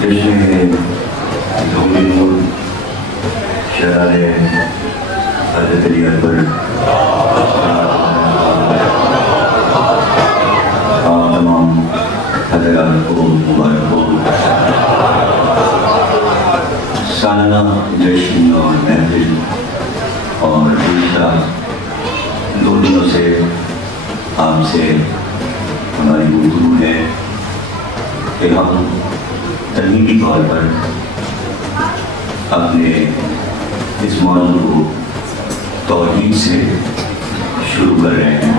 جشن ظہور نور شرار حضرت علی اکبر تمام حضرات کو مبارک ہو۔ سالانہ جشن اور محفل اور دوسرا 2 دنوں سے آپ سے ہماری گفتگو ہے کہ ہم تنقیدی طور پر اپنے اس موضوع کو توحید سے شروع کر رہے ہیں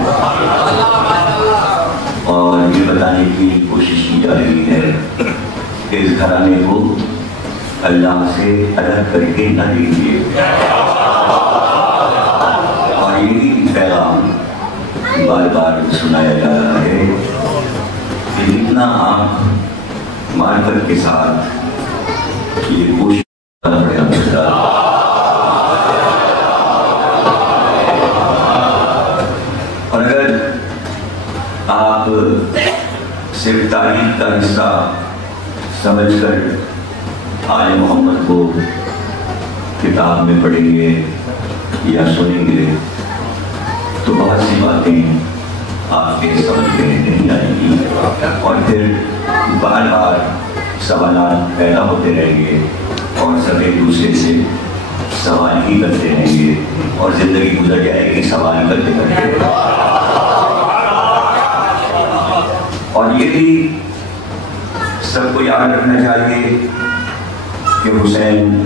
اور یہ بتانے کی کوشش کی جا رہی ہے کہ اس گھرانے کو اللہ سے الگ کر کے نہ دیجیے، اور یہی پیغام بار بار سنایا جا رہا ہے کہ جتنا آپ معرفت کے ساتھ یہ کوشش کرنا پڑے گا۔ اور اگر آپ صرف تاریخ کا حصہ سمجھ کر آل محمد کو کتاب میں پڑھیں گے یا سنیں گے تو بہت سی باتیں آپ کے سمجھ میں نہیں آئیں گی، اور پھر بار بار سوالات پیدا ہوتے رہیں گے اور سب ایک دوسرے سے سوال ہی کرتے رہیں گے اور زندگی گزر جائے گی سوال کرتے کرتے۔ اور یہ بھی سب کو یاد رکھنا چاہیے کہ حسین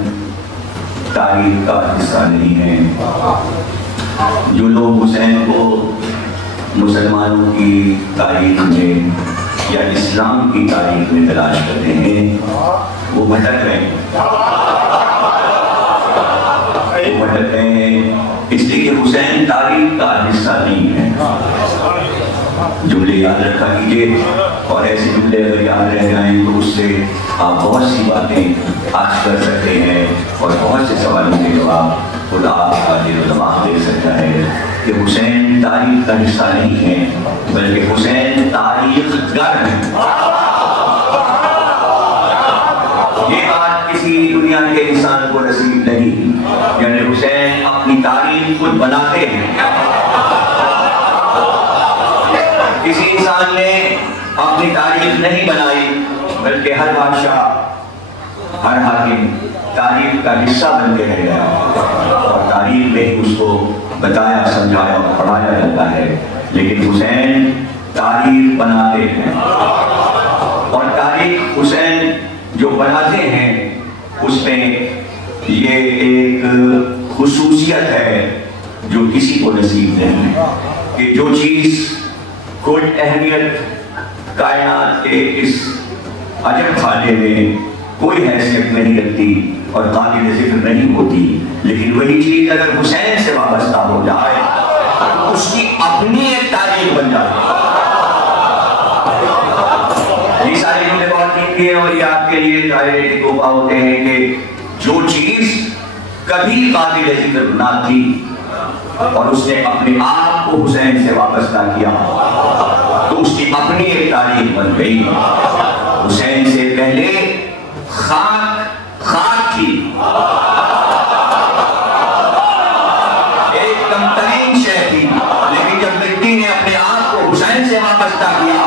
تاریخ کا حصہ نہیں ہے۔ جو لوگ حسین کو مسلمانوں کی تاریخ میں یا اسلام کی تاریخ میں تلاش کرتے ہیں وہ بھٹک رہے ہیں، اس لیے کہ حسین تاریخ کا حصہ نہیں ہے۔ جملے یاد رکھا کیجیے، اور ایسے جملے اگر یاد رہ جائیں تو اس سے آپ بہت سی باتیں آج کر سکتے ہیں اور بہت سے سوالوں کے جواب خدا آپ کا دل و دماغ دے سکتا ہے کہ حسین تاریخ کا حصہ نہیں ہے بلکہ حسین تاریخ گر ہے۔ یہ بات کسی دنیا کے انسان کو نصیب نہیں، یعنی حسین اپنی تاریخ خود بناتے ہیں۔ کسی انسان نے اپنی تاریخ نہیں بنائی بلکہ ہر بادشاہ، ہر حاکم تاریخ کا حصہ بن کے رہ گیا، اور تاریخ میں ہی اس کو بتایا، سمجھایا اور پڑھایا جاتا ہے۔ لیکن حسین تاریخ بناتے ہیں، اور تاریخ حسین جو بناتے ہیں اس میں یہ ایک خصوصیت ہے جو کسی کو نصیب نہیں ہے کہ جو چیز کوئی اہمیت کائنات کے اس عجب خانے میں کوئی حیثیت نہیں رکھتی اور قابل ذکر نہیں ہوتی، لیکن وہی چیز اگر حسین سے وابستہ ہو جائے تو اس کی اپنی ایک تاریخ بن جاتی ہے۔ یہ ساری جملے بہت قیمتی ہیں اور یہ آپ کے لیے ظاہر توبہ ہوتے ہیں کہ جو چیز کبھی قابل ذکر نہ تھی اور اس نے اپنے آپ کو حسین سے وابستہ کیا تو اس کی اپنی ایک تاریخ بن گئی۔ حسین سے پہلے خاک تھی، ایک کم ترین شے تھی، لیکن جب مٹی نے اپنے آپ کو حسین سے وابستہ کیا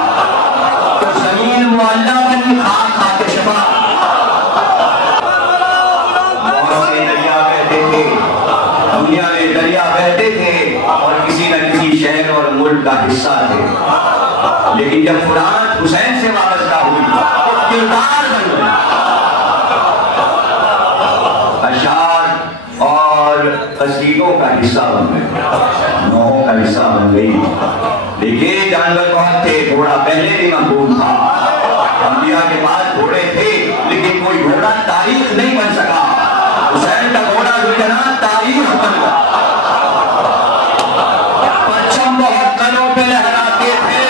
تو زمین معلّہ بنی، خاک شفا۔ بہت سے دریا بہتے تھے، دنیا میں دریا بہتے تھے اور کسی نہ کسی شہر اور ملک کا حصہ تھے، لیکن جب فرات حسین سے وابستہ ہوئی تو کردار بن گئی، اشعار اور قصیدوں کا حصہ بن گئی، نوحوں کا حصہ بن گئی۔ دیکھیے جانور بہت تھے، گھوڑا پہلے بھی محبوب تھا، انبیاء کے بعد گھوڑے تھے لیکن کوئی گھوڑا تاریخ نہیں بن سکا۔ حسین کا گھوڑا جو جناب تاریخ بن گیا۔ پرچم بہت قلوں پہ لہراتے تھے،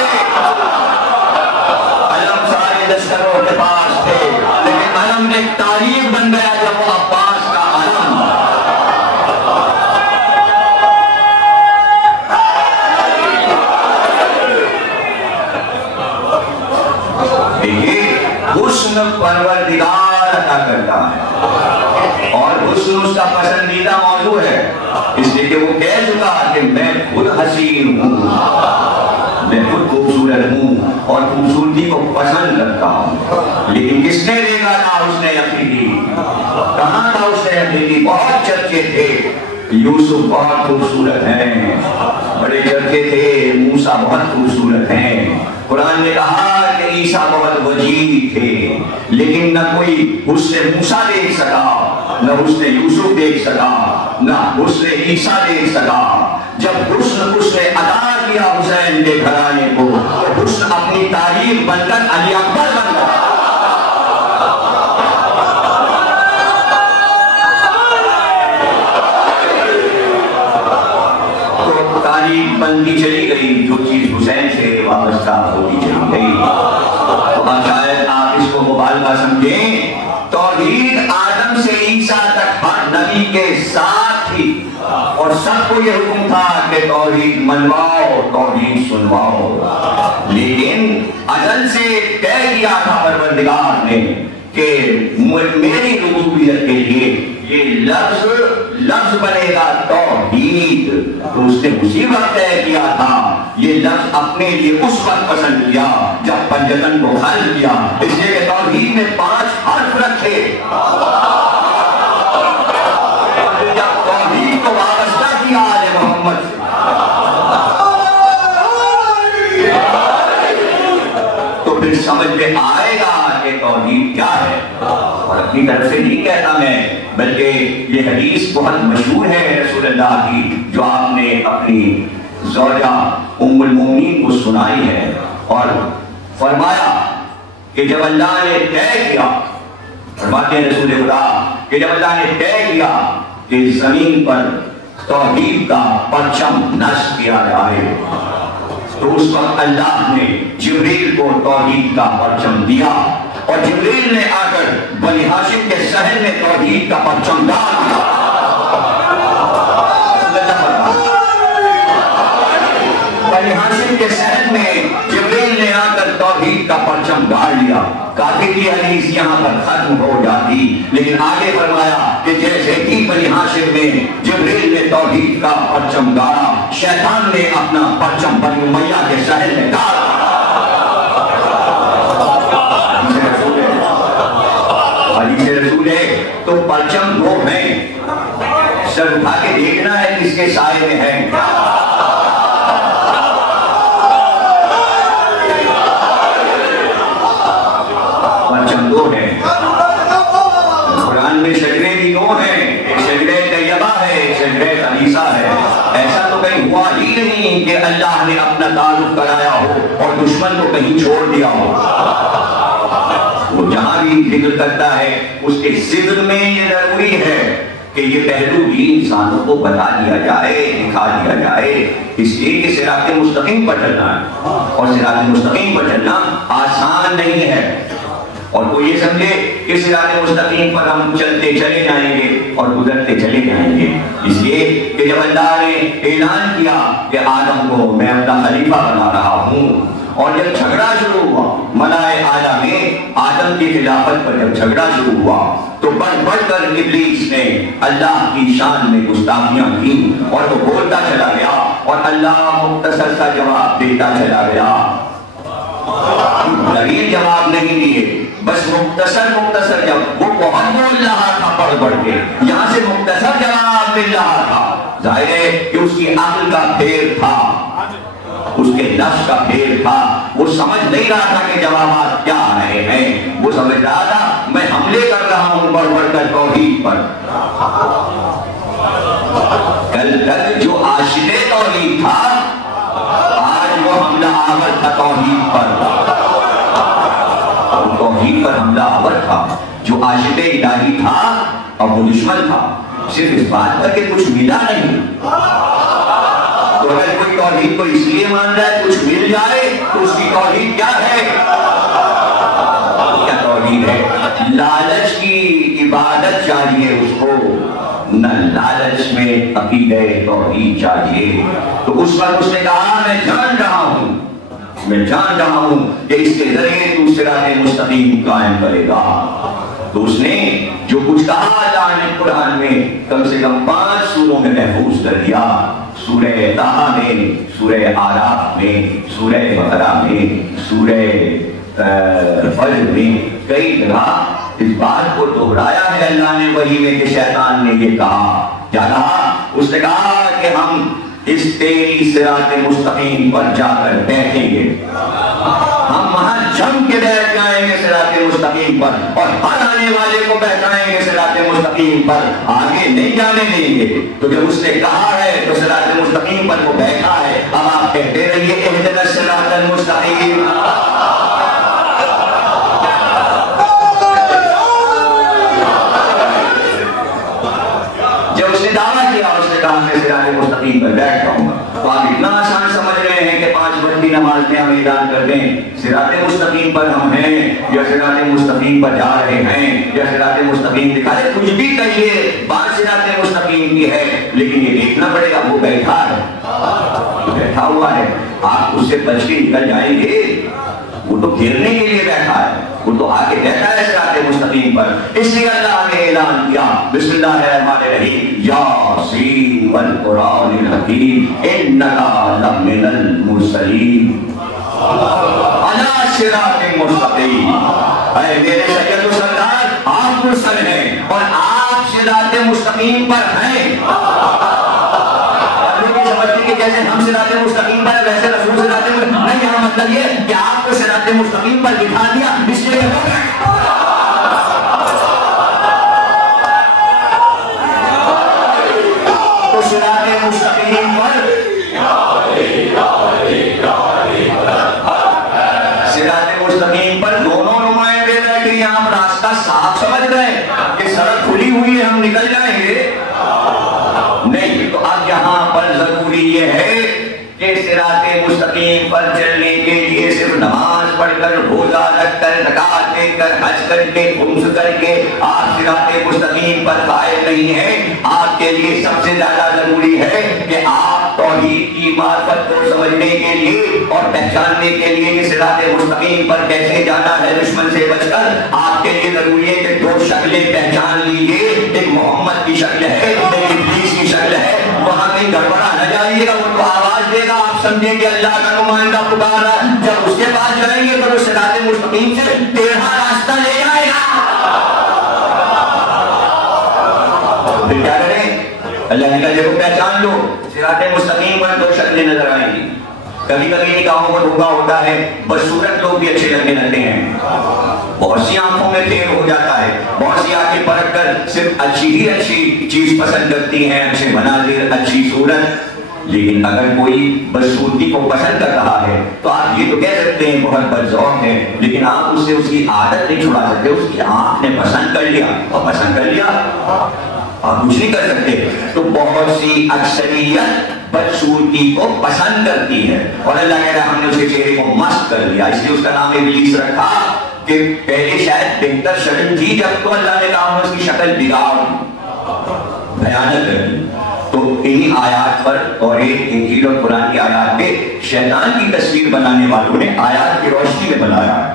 علم سارے لشکروں کے پاس تھے، لیکن علم ایک تاریخ بن گیا جب وہ عباس کا علم۔ دیکھیے حسن پرور پروردگار عطا کرتا ہے، اور حسن اس کا پسندیدہ موضوع ہے، اس لیے کہ وہ کہہ چکا کہ میں خود حسین ہوں، میں خود خوبصورت ہوں اور خوبصورتی کو پسند کرتا ہوں۔ لیکن کس نے دیکھا تھا حسن یقینی؟ کہاں تھا حسن یقینی؟ بہت چرچے تھے، یوسف بہت خوبصورت ہیں، بڑے چرچے تھے، موسیٰ بہت خوبصورت ہیں، قرآن نے کہا کہ عیسیٰ بہت وجیح تھے، لیکن نہ کوئی حسن موسیٰ دیکھ سکا، نہ حسن یوسف دیکھ سکا، نہ حسن عیسیٰ دیکھ سکا۔ جب حسن عطا کیا حسین کے گھرانے کو، تو حسن اپنی تاریخ بن کر علی اکبر بن گیا۔ تو تاریخ بنتی چلی گئی، جو چیز حسین سے وابستہ ہوتی چلی گئی۔ تو اب شاید آپ اس کو مبالغہ سمجھیں، توحید آدم سے عیسیٰ تک ہر نبی کے ساتھ تھی، اور سب کو یہ حکم تھا کہ توحید منواؤ، توحید سنواؤ۔ لیکن ازل سے طے کیا تھا پروردگار نے کہ میری ربوبیت کے لیے یہ لفظ بنے گا توحید، تو اس نے اسی وقت طے کیا تھا، یہ لفظ اپنے لیے اس وقت پسند کیا جب پنجتن کو حل کیا، اس لیے کہ توحید میں 5 حرف رکھے، جب توحید کو وابستہ کیا آل محمد سے، تو پھر سمجھ میں آئے گا کہ توحید کیا ہے۔ اور اپنی طرف سے نہیں کہتا میں، بلکہ یہ حدیث بہت مشہور ہے رسول اللہ کی، جو آپ نے اپنی زوجہ ام المؤمنین کو سنائی ہے، اور فرمایا کہ جب اللہ نے طے کیا، فرماتے ہیں رسول خدا کہ جب اللہ نے طے کیا کہ زمین پر توحید کا پرچم نصب کیا جائے، تو اس وقت اللہ نے جبریل کو توحید کا پرچم دیا، اور جبریل نے آ کر بنی ہاشم کے شہر میں توحید کا پرچم ڈال دیا۔ بنی ہاشم کے شہر میں جبریل نے آ کر توحید کا پرچم ڈال دیا۔ کافر کی حدیث یہاں پر ختم ہو جاتی، لیکن آگے فرمایا کہ جیسے ہی بنی ہاشم میں جبریل نے توحید کا پرچم ڈالا، شیطان نے اپنا پرچم بنی امیہ کے شہر میں ڈال دیا۔ حدیث رسول ہے تو پرچم 2 ہیں، سر اٹھا کے دیکھنا ہے کس کے سائے میں ہے۔ پرچم 2 ہیں، قرآن میں شجرے بھی 2 ہیں، ایک شجرے طیبہ ہے، ایک شجرے خلیصہ ہے۔ ایسا تو کہیں ہوا ہی نہیں کہ اللہ نے اپنا تعلق کرایا ہو اور دشمن کو کہیں چھوڑ دیا ہو۔ وہ جہاں بھی ذکر کرتا ہے اس کے ذکر میں یہ ضروری ہے کہ یہ پہلو بھی انسانوں کو بتا دیا جائے، دکھا دیا جائے، اس لیے کہ صراط مستقیم پر چلنا ہے، اور صراط مستقیم پر چلنا آسان نہیں ہے۔ اور وہ یہ سمجھے کہ صراط مستقیم پر ہم چلتے چلے جائیں گے اور گزرتے چلے جائیں گے، اس لیے کہ جب اللہ نے اعلان کیا کہ آدم کو میں اپنا خلیفہ بنا رہا ہوں، اور جب جھگڑا شروع ہوا ملائے اعلیٰ میں آدم کی خلافت پر، جب جھگڑا شروع ہوا تو بڑھ بڑھ کر ابلیس نے اللہ کی شان میں گستاخیاں کی، اور وہ بولتا چلا گیا، اور اللہ مختصر سا جواب دیتا چلا گیا، طویل جواب نہیں دیے، بس مختصر جب وہ بہت بول رہا تھا پڑھ پڑھ کے، یہاں سے مختصر جواب مل رہا تھا۔ ظاہر ہے کہ اس کی عقل کا پھیر تھا، اس کے نفس کا پھیر تھا، وہ سمجھ نہیں رہا تھا کہ جوابات کیا آ رہے ہیں، وہ سمجھ رہا تھا میں حملے کر رہا ہوں بڑھ بڑھ کر توحید پر۔ کل تک جو عاشق توحید تھا، آج وہ حملہ آور تھا توحید پر، توحید پر حملہ آور تھا۔ جو عاشق الہی تھا اب وہ دشمن تھا، صرف اس بات پر کہ کچھ ملا نہیں۔ تو اگر کوئی توحید کو اس لیے مان رہا ہے کچھ مل جائے تو اس کی توحید کیا ہے؟ کیا توحید ہے؟ لالچ کی عبادت چاہیے اس کو، نہ لالچ میں عقیدہ توحید چاہیے۔ تو اس وقت اس نے کہا میں جان رہا ہوں میں جان رہا ہوں کہ اس کے ذریعے تو صراط مستقیم قائم کرے گا۔ تو اس نے جو کچھ کہا اللہ نے قرآن میں کم سے کم 5 سوروں میں محفوظ کر دیا، سورہ طٰہٰ میں، سورہ آراف میں، سورہ بقرہ میں، سورہ فجر میں، کئی جگہ اس بات کو دہرایا ہے اللہ نے وحی میں کہ شیطان نے یہ کہا، کیا کہا؟ اس نے کہا کہ ہم اس تیری صراط مستقیم پر جا کر بیٹھیں گے، ہم وہاں جم کے بیٹھ جائیں گے صراط مستقیم پر، اور ہر آنے والے کو بیٹھائیں گے صراط مستقیم پر، آگے نہیں جانے دیں گے۔ تو جب اس نے کہا ہے تو صراط مستقیم پر وہ بیٹھا ہے، اب آپ کہتے رہیے اہدنا الصراط المستقیم۔ جب اس نے دعویٰ کیا، اس نے کہا میں صراط مستقیم پر بیٹھ جاؤں گا، تو آپ اتنا آسان سمجھ رہے ہیں کہ 5 وقت کی نماز میں ہم اعلان کر دیں صراط مستقیم پر ہم ہیں، یا صراط مستقیم پر جا رہے ہیں، یا صراط مستقیم دکھا دیں، کچھ بھی کہیے، بات صراط مستقیم کی ہے، لیکن یہ دیکھنا پڑے گا وہ بیٹھا ہے، بیٹھا ہوا ہے، آپ اس سے بچ کے نکل جائیں گے؟ وہ تو گھیرنے کے لیے بیٹھا ہے، وہ تو آ کے بیٹھا ہے صراط مستقیم پر۔ اس لیے اللہ نے اعلان کیا، بسم اللہ الرحمن الرحیم، یاسین والقرآن الحکیم انک لمن المرسلین علی صراط مستقیم۔ اے میرے سید و سردار، آپ مرسل ہیں اور آپ صراط مستقیم پر ہیں۔ جیسے ہم صراط مستقیم پر ویسے رسول صراط مستقیم نہیں، یہاں مطلب یہ کہ آپ کو صراط مستقیم پر دکھا دیا، اس لیے تو صراط مستقیم پر صراط مستقیم پر دونوں نمائندے بیٹھے ہیں، آپ راستہ صاف سمجھ رہے ہیں کہ سڑک کھلی ہوئی ہے ہم نکل جائیں گے؟ نہیں، تو اب یہاں پر ضروری یہ ہے کہ صراط مستقیم پر چلنے کے لیے صرف نماز پڑھ کر، روزہ رکھ کر، زکات دے کر، حج کر کے، خمس کر کے آپ صراط مستقیم پر قائم نہیں ہیں۔ آپ کے لیے سب سے زیادہ ضروری ہے کہ آپ توحید کی معرفت کو سمجھنے کے لیے اور پہچاننے کے لیے کہ صراط مستقیم پر کیسے جانا ہے دشمن سے بچ کر، آپ کے لیے ضروری ہے کہ 2 شکلیں پہچان لیجیے، ایک محمد کی شکل ہے، ایک ابلیس کی شکل ہے، وہاں کہیں گڑبڑا نہ جائیے گا، وہ تو آواز دے گا، آپ سمجھیں کہ اللہ کا نمائندہ پکار رہا ہے، جب اس کے پاس جائیں گے تو وہ صراط مستقیم سے ٹیڑھا راستہ لے جائے گا۔ پھر کیا کریں؟ اللہ نے کہا جب پہچان لو، صراط مستقیم پر 2 شکلیں نظر آئیں گی۔ کبھی کبھی نگاہوں کو دھوکا ہوتا ہے، بدصورت لوگ بھی اچھے لگنے لگتے ہیں، بہت سی آنکھوں میں تیر ہو جاتا ہے، بہت سی آنکھیں پرکھ کر صرف اچھی ہی اچھی چیز پسند کرتی ہیں، اچھے مناظر، اچھی صورت۔ لیکن اگر کوئی بدصورتی کو پسند کر رہا ہے تو آپ یہ تو کہہ سکتے ہیں بہت بدذوق ہے، لیکن آپ اس سے اس کی عادت نہیں چھڑا سکتے، اس کی آنکھ نے پسند کر لیا اور پسند کر لیا، آپ کچھ نہیں کر سکتے۔ تو بہت سی اکثریت بدصورتی کو پسند کرتی ہے، اور اللہ کہہ رہا ہے ہم نے اس کے چہرے کو مست کر دیا، اس لیے اس کا نام ابلیس رکھا کہ پہلے شاید بہتر شکل تھی، جب تو اللہ نے کہا اس کی شکل بگاڑ بھیانک کر دی۔ تو انہی آیات پر اور انجیل اور قرآن کی آیات پہ شیطان کی تصویر بنانے والوں نے آیات کی روشنی میں بنایا ہے،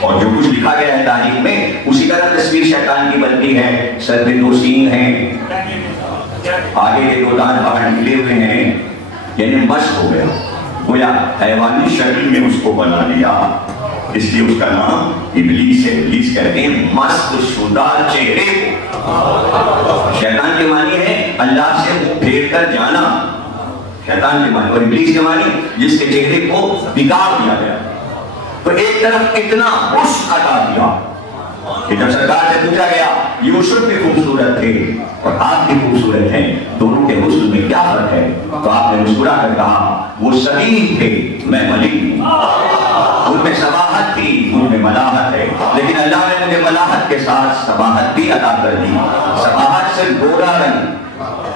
اور جو کچھ لکھا گیا ہے تاریخ میں اسی طرح تصویر شیطان کی بنتی ہے۔ سر پہ 2 سینگ ہیں، آگے کے 2 دانت باہر نکلے ہوئے ہیں، یعنی مست ہو گیا، گویا حیوانی شکل میں اس کو بنا لیا، اس لیے اس کا نام ابلیس ہے۔ ابلیس کہتے ہیں مست شدہ چہرے کو۔ شیطان کے معنی ہے اللہ سے منہ پھیر کر جانا، شیطان کے معنی، اور ابلیس کے معنی جس کے چہرے کو بگاڑ دیا گیا۔ تو ایک طرف اتنا حسن عطا دیا کہ جب سرکار سے پوچھا گیا یوسف بھی خوبصورت تھے اور آپ بھی خوبصورت ہیں، دونوں کے حسن میں کیا فرق ہے؟ تو آپ نے مسکرا کر کہا وہ سلیم تھے، میں ملک ہوں، ان میں صباحت تھی، ان میں ملاحت ہے، لیکن اللہ نے مجھے ملاحت کے ساتھ صباحت بھی عطا کر دی۔ صباحت سے گورا رنگ،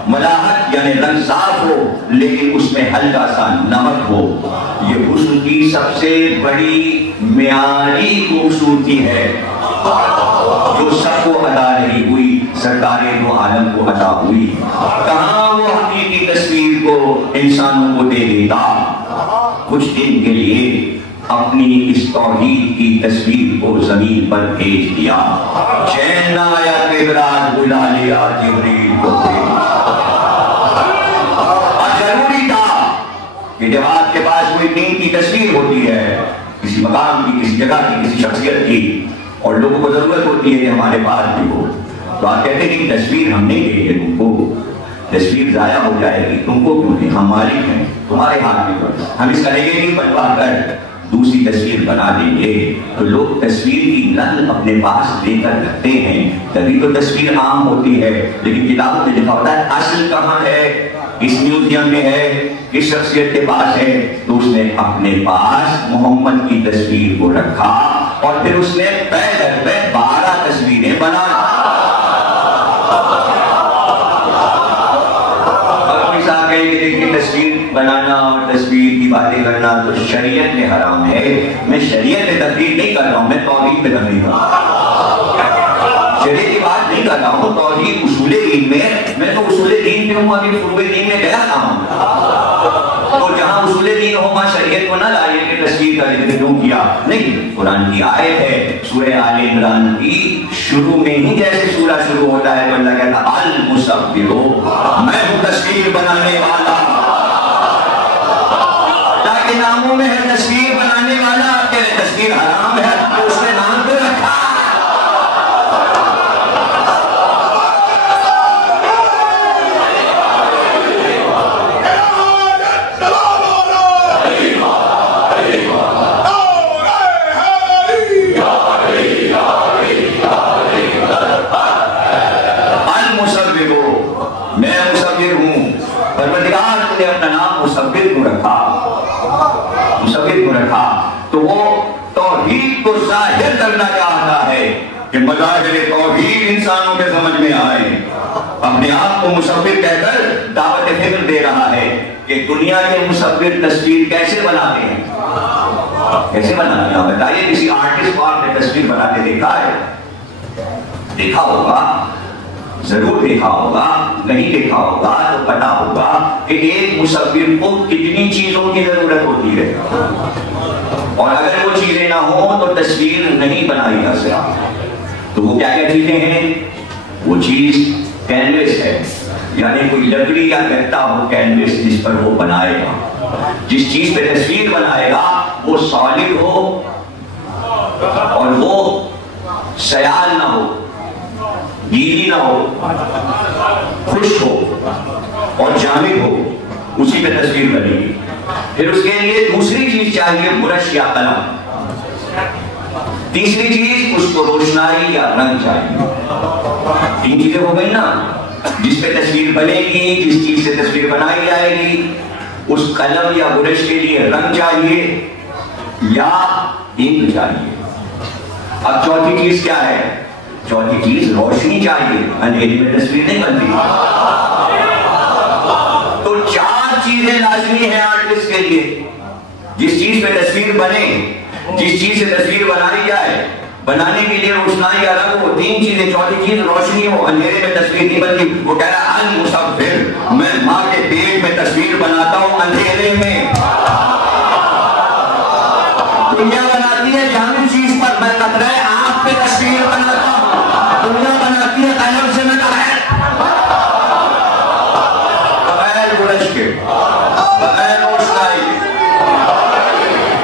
ملاحت یعنی رنگ صاف ہو لیکن اس میں ہلکا سا نمک ہو، یہ حسن کی سب سے بڑی معیاری خوبصورتی ہے جو سب کو عطا نہیں ہوئی، سرکار دو عالم کو عطا ہوئی۔ کہاں وہ حقیقی تصویر کو انسانوں کو دے دیتا؟ کچھ دن کے لیے اپنی اس توحید کی تصویر کو زمین پر بھیج دیا. چین نہ آیا کہ راز بلا لیا جبریل کو بھیج. اور ضروری تھا کہ جب آپ کے پاس کوئی دین کی تصویر ہوتی ہے، کسی مقام کی، کسی جگہ کی، کسی شخصیت کی، اور لوگوں کو ضرورت ہوتی ہے کہ ہمارے پاس بھی ہو، تو آپ کہتے ہیں کہ تصویر ہم نہیں دیں گے تم کو، تصویر ضائع ہو جائے گی، تم کو کیوں نہیں، ہم مالک ہیں، تمہارے ہاتھ میں ہم اس کا نگیٹو بنوا کر دوسری تصویر بنا دیں گے. تو لوگ تصویر کی نقل اپنے پاس لے کر رکھتے ہیں، تبھی تو تصویر عام ہوتی ہے. لیکن کتابوں میں لکھا ہوتا ہے اصل کہاں ہے، کس میوزیم میں ہے، کس شخصیت کے پاس ہے. تو اس نے اپنے پاس محمد کی تصویر کو رکھا اور پھر اس نے پے در پے 12 تصویریں بنائی. تصویر بنانا اور تصویر کی باتیں کرنا تو شریعت میں حرام ہے. میں شریعت میں تقریر نہیں کر رہا ہوں، میں توحید پہ تقریر کر رہا ہوں. شریعت کی بات نہیں کر رہا ہوں، توحید اصول دین میں تو اصول دین پہ ہوں. ابھی فروع دین میں گیا تھا ہوں. تو جہاں اصول دین ہو وہاں شریعت کو نہ لائیے کہ تصویر کا ذکر کیوں کیا. نہیں، قرآن کی آیت ہے سورہ آل عمران کی شروع میں ہی جیسے سورہ شروع ہوتا ہے تو اللہ کہتا المصور، میں ہوں تصویر بنانے والا. تاکہ ناموں میں ہے تصویر بنانے والا، کہ تصویر حرام ہے تو اس نے نام پہ رکھا. تو وہ توحید کو ظاہر کرنا چاہتا ہے کہ مظاہر توحید انسانوں کے سمجھ میں آئے. اپنے آپ کو مصور کہہ کر دعوت فکر دے رہا ہے کہ دنیا کے مصور تصویر کیسے بناتے ہیں، کیسے بناتے ہیں. بتائیے کسی آرٹسٹ کو آپ نے تصویر بناتے دیکھا ہے؟ دیکھا ہوگا، ضرور دیکھا ہوگا. نہیں دیکھا ہوگا تو پتا ہوگا کہ ایک مصور کو کتنی چیزوں کی ضرورت ہوتی ہے، اور اگر وہ چیزیں نہ ہوں تو تصویر نہیں بنائی جا سکتی. تو وہ کیا کیا چیزیں ہیں؟ وہ چیز کینوس ہے، یعنی کوئی لکڑی یا گتا ہو کینوس جس پر وہ بنائے گا. جس چیز پہ تصویر بنائے گا وہ سالڈ ہو اور وہ سیال نہ ہو، گیلی نہ ہو، خشک ہو اور جامد ہو، اسی پہ تصویر بنے گی. پھر اس کے لیے دوسری چیز چاہیے برش یا قلم. تیسری چیز اس کو روشنائی یا رنگ چاہیے. 3 چیزیں ہو گئی نا. جس پہ تصویر بنے گی، جس چیز سے تصویر بنائی جائے گی، اس قلم یا برش کے لیے رنگ چاہیے یا انک چاہیے. اب چوتھی چیز کیا ہے؟ چوتھی چیز روشنی چاہیے. اندھیرے میں تصویر نہیں بنتی. تو 4 چیزیں لازمی ہیں آرٹسٹ کے لیے. جس چیز پہ تصویر بنے، جس چیز سے تصویر بنائی جائے، بنانے کے لیے روشنائی یا رنگ ہو. 3 چیزیں. چوتھی چیز روشنی ہو. اندھیرے میں تصویر نہیں بنتی. وہ کہہ رہا المصور، میں ماں کے پیٹ میں تصویر بناتا ہوں اندھیرے میں. دنیا بناتی ہے جامد چیز پر، میں قطرہ آنکھ پہ تصویر بناتا ہوں. دنیا بناتی ہے قلم سے، میں بغیر برش کے، بغیر روشنائی.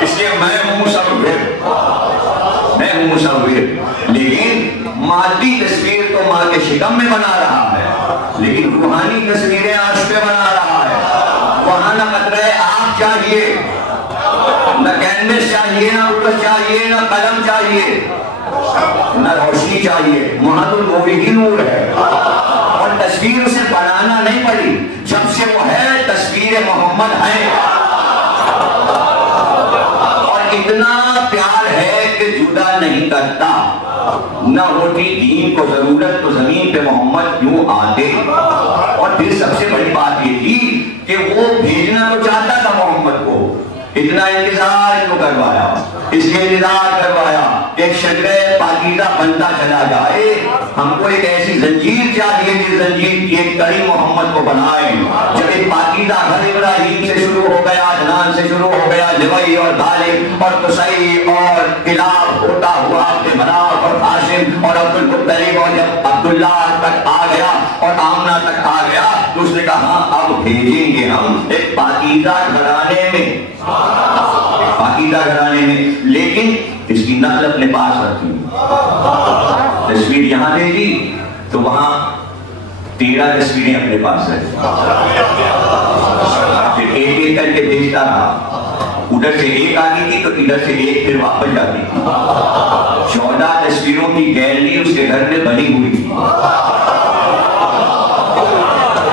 اس لیے میں ہوں مصور. لیکن مادی تصویر تو ماں کے شکم میں بنا رہا ہے، لیکن روحانی تصویریں عرش پہ بنا رہا ہے. وہاں نہ قطرہ آنکھ چاہیے، نہ کینوس چاہیے، نہ برش چاہیے، نہ قلم چاہیے، نہ روشنی چاہیے. وہاں تو نور ہی نور ہے. اور تصویر اسے بنانا نہیں پڑی، جب سے وہ ہے تصویر محمد ہے. اور اتنا پیار ہے کہ جدا نہیں کرتا. نہ ہوتی دین کو ضرورت تو زمین پہ محمد کیوں آتے. اور پھر سب سے بڑی بات یہ تھی کہ وہ بھیجنا تو چاہتا تھا محمد کو. اتنا انتظار کیوں کروایا؟ اس لیے انتظار کروایا کہ شجرہ پاکیزہ بنتا چلا جائے. ہم کو ایک ایسی زنجیر چاہیے جس زنجیر کی ایک کڑی محمد کو بنائے. جب ایک پاکیزہ گھر ابراہیم سے شروع ہو گیا، عدنان سے شروع ہو گیا، لوئی اور غالب اور قصی اور کلاب ہوتا ہوا اپنے مناف اور ہاشم اور عبد المطلب، اور جب عبداللہ تک آ گیا اور آمنہ تک آ گیا تو اس نے کہا اب بھیجیں گے ہم ایک پاکیزہ گھرانے میں، پاکیزہ گھرانے میں، لیکن اس کی نقل اپنے پاس رکھی. تصویر یہاں بھیجی تو وہاں 13 تصویریں اپنے پاس رکھی. پھر ایک ایک کر کے بھیجتا رہا. ادھر سے ایک آگئی تھی تو ادھر سے ایک پھر واپس جاتی تھی. 14 تصویروں کی گیلری اس کے گھر میں بنی ہوئی تھی.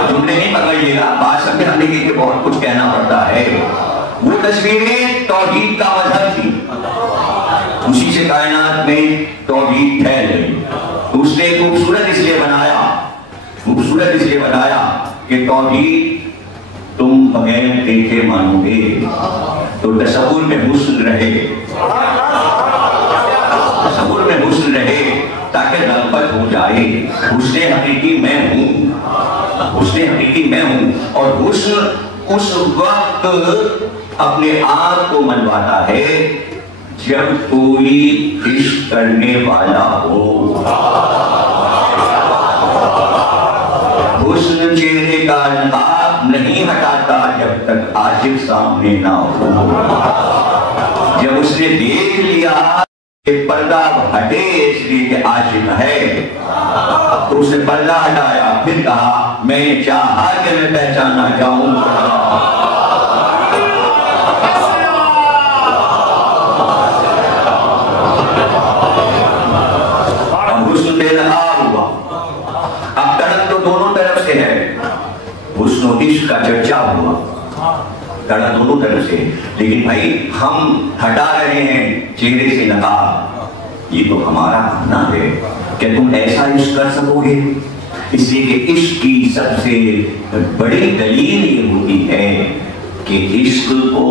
تم نے نہیں پکڑیے گا، بات سمجھانے کے لیے بہت کچھ کہنا پڑتا ہے. وہ تصویریں توحید کا مظہر تھی. اسی سے کائنات میں توحید پھیل گئی. اس نے خوبصورت اس لیے بنایا، خوبصورت اس لیے بنایا کہ توحید تم بغیر دیکھے مانو گے تو تصور میں حسن رہے، تصور میں حسن رہے تاکہ رغبت ہو جائے. حسن حقیقی میں ہوں، حسن حقیقی میں ہوں. اور حسن اس وقت اپنے آپ کو منواتا ہے جب کوئی عشق کرنے والا ہو. حسن چہرے کا نقاب نہیں ہٹاتا جب تک عاشق سامنے نہ ہو. جب اس نے دیکھ لیا کہ پردہ ہٹے اس لیے کہ عاشق ہے تو اس نے پردہ ہٹایا. پھر کہا میں نے چاہا کہ میں پہچانا جاؤں. اب حسن بے نقاب ہوا. اب طرف تو دونوں طرف سے ہے. حسن و عشق کا چرچا ہوا، لڑا دونوں طرف سے. لیکن بھائی ہم ہٹا رہے ہیں چہرے سے نقاب. یہ تو ہمارا کہنا ہے کہ تم ایسا عشق کر سکو گے. اس لیے کہ عشق کی سب سے بڑی دلیل یہ ہوتی ہے کہ عشق کو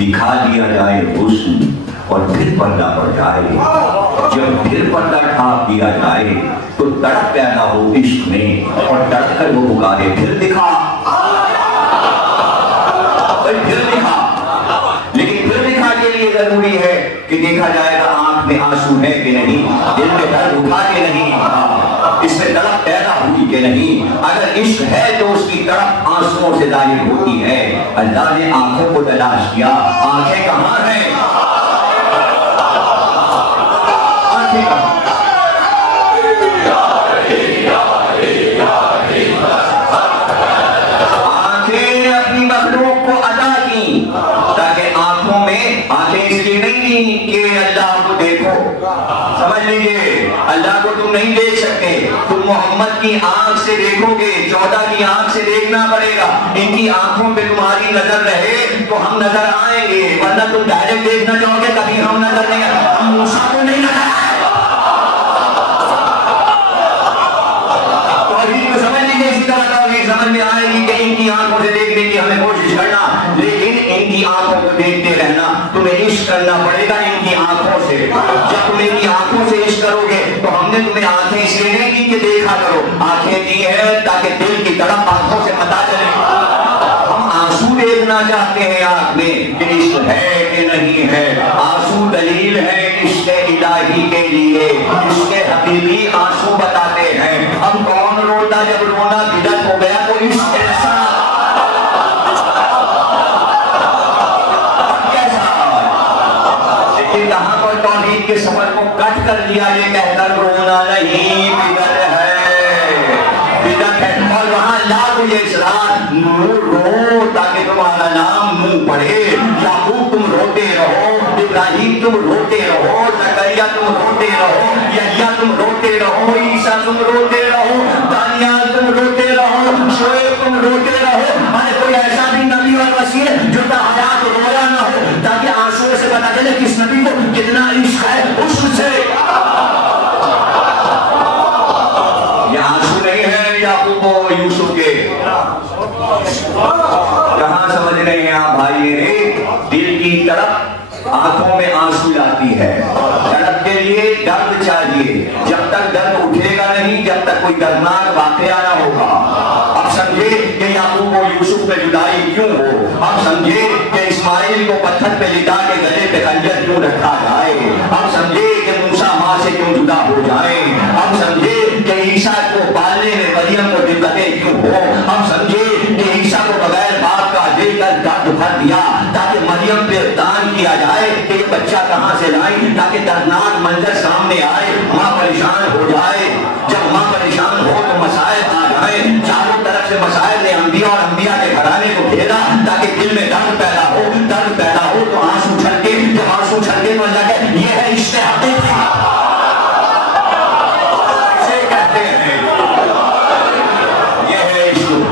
دکھا دیا جائے حسن اور پھر پردہ پڑ جائے. جب پھر پردہ ڈھانپ دیا جائے تو تڑپ پیدا ہو عشق میں اور تڑپ کر وہ پکارے پھر دکھا، پھر دکھا. لیکن پھر دکھا کے لیے ضروری ہے کہ دیکھا جائے گا آنکھ میں آنسو ہے کہ نہیں، دل میں درد اٹھا کے نہیں، اس میں تڑپ پیدا ہوئی کہ نہیں. اگر عشق ہے تو اس کی تڑپ آنسوؤں سے ظاہر ہوتی ہے. اللہ نے آنکھوں کو تلاش کیا، آنکھیں کہاں ہیں؟ آنکھیں کہاں؟ آنکھیں اپنی مخلوق کو عطا کی تاکہ آنکھوں میں، آنکھیں اس لیے نہیں کہ اللہ کو دیکھو. سمجھ لیجیے اللہ کو تم نہیں دیکھ سکتے. تم محمد کی آنکھ سے دیکھو گے، 14 کی آنکھ سے دیکھنا پڑے گا. ان کی آنکھوں پہ تمہاری نظر رہے تو ہم نظر آئیں گے، ورنہ تم ڈائریکٹ دیکھنا چاہو گے کبھی ہم نظر نہیں آئیں. ہم موسیٰ کو نہیں نظر آئے. سمجھ لیجیے اسی طرح سمجھ میں آئے گی کہ ان کی آنکھوں سے دیکھنے کی ہمیں کوشش کرنا، لیکن ان کی آنکھوں کو دیکھتے رہنا. تمہیں عشق کرنا پڑے گا ان کی آنکھوں سے. جب تم ان کی آنکھوں سے عشق کرو گے تو ہم نے تمہیں آنکھیں اس لیے نہیں دی کہ دیکھا کرو، آنکھیں دی ہے تاکہ دل کی طرف آنکھوں سے پتہ چلے. ہم آنسو دیکھنا چاہتے ہیں آنکھ میں کہ عشق ہے کہ نہیں ہے. آنسو دلیل ہے عشق الہی کے لیے، عشق حقیقی آنسو بتاتے ہیں. اب کون روتا جب رونا بدعت ہو گیا تو عشق ایسا یہاں پر توحید کے سفر کو کٹ کر دیا یہ کہہ کر رونا نہیں بدعت ہے، بدعت ہے. اور وہاں اللہ کو یہ اصرار رو تاکہ تمہارا نام منہ پڑھے. یعقوب تم روتے رہو، ابراہیم تم روتے رہو، زکریا تم روتے رہو، یحییٰ تم روتے رہو، عیسیٰ تم روتے رہو، دانیال تم روتے رہو، شعیب تم روتے رہو. کوئی ایسا بھی نبی اور وسیع جو حیات رویا نہ ہو تاکہ آنسو سے پتا چلے کس نبی کو کتنا عشق ہے حسن سے. یہ آنسو نہیں ہے یعقوب و یوسف کے. کہاں سمجھ رہے ہیں آپ بھائی میرے؟ دل کی طرف آنکھوں میں آنسو لاتی ہے. تڑپ کے لیے درد چاہیے. جب تک درد اٹھے گا نہیں, جب تک کوئی دردناک واقعہ نہ ہوگا. اب سمجھے کہ یعقوب و یوسف پہ جدائی کیوں ہو. اب سمجھے کہ اسماعیل کو پتھر پہ لٹا کے گلے پہ خنجر کیوں رکھا جائے. اب سمجھے کہ موسیٰ ماں سے کیوں جدا ہو جائیں. اب سمجھے کہ عیسیٰ کو پالنے میں مریم کو دقتیں کیوں ہو. اب سمجھے کہ عیسیٰ کو بغیر باپ کا دے کر درد بھر دیا تاکہ مریم پہ دان کیا جائے کہ یہ بچہ کہاں سے لائیں, تاکہ دردناک منظر سامنے آئے, ماں پریشان ہو جائے. جب ماں پریشان ہو تو مسائل آ جائیں. چاروں طرف سے مسائل نے انبیاء اور انبیاء کے گھرانے کو گھیرا تاکہ دل میں درد پیدا ہو. درد پیدا ہو تو آنسو چھلکے, جب آنسو چھلکے تو اللہ کہے یہ ہے عشق حقیقی.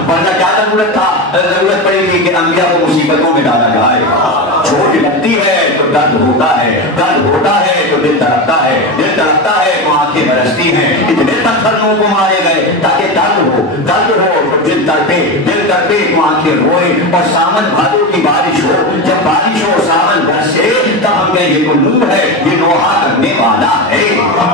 ورنہ کیا ضرورت تھا, ضرورت پڑے گی کہ انبیاء کو مصیبتوں میں ڈالا جائے. چوٹ لگتی ہے تو درد ہوتا ہے, درد ہوتا ہے تو دل تڑپتا ہے, دل تڑپتا ہے تو آنکھیں برستی ہیں. اتنے پتھروں کو مارے گئے تاکہ درد ہو, درد ہو تو دل تڑپے, دل تڑپے تو آنکھیں روئے. اور ساون بھادو کی بارش ہو, جب بارش ہو ساون برسے تب ہم کہیں یہ تو نوح ہے, یہ نوحہ کرنے والا ہے.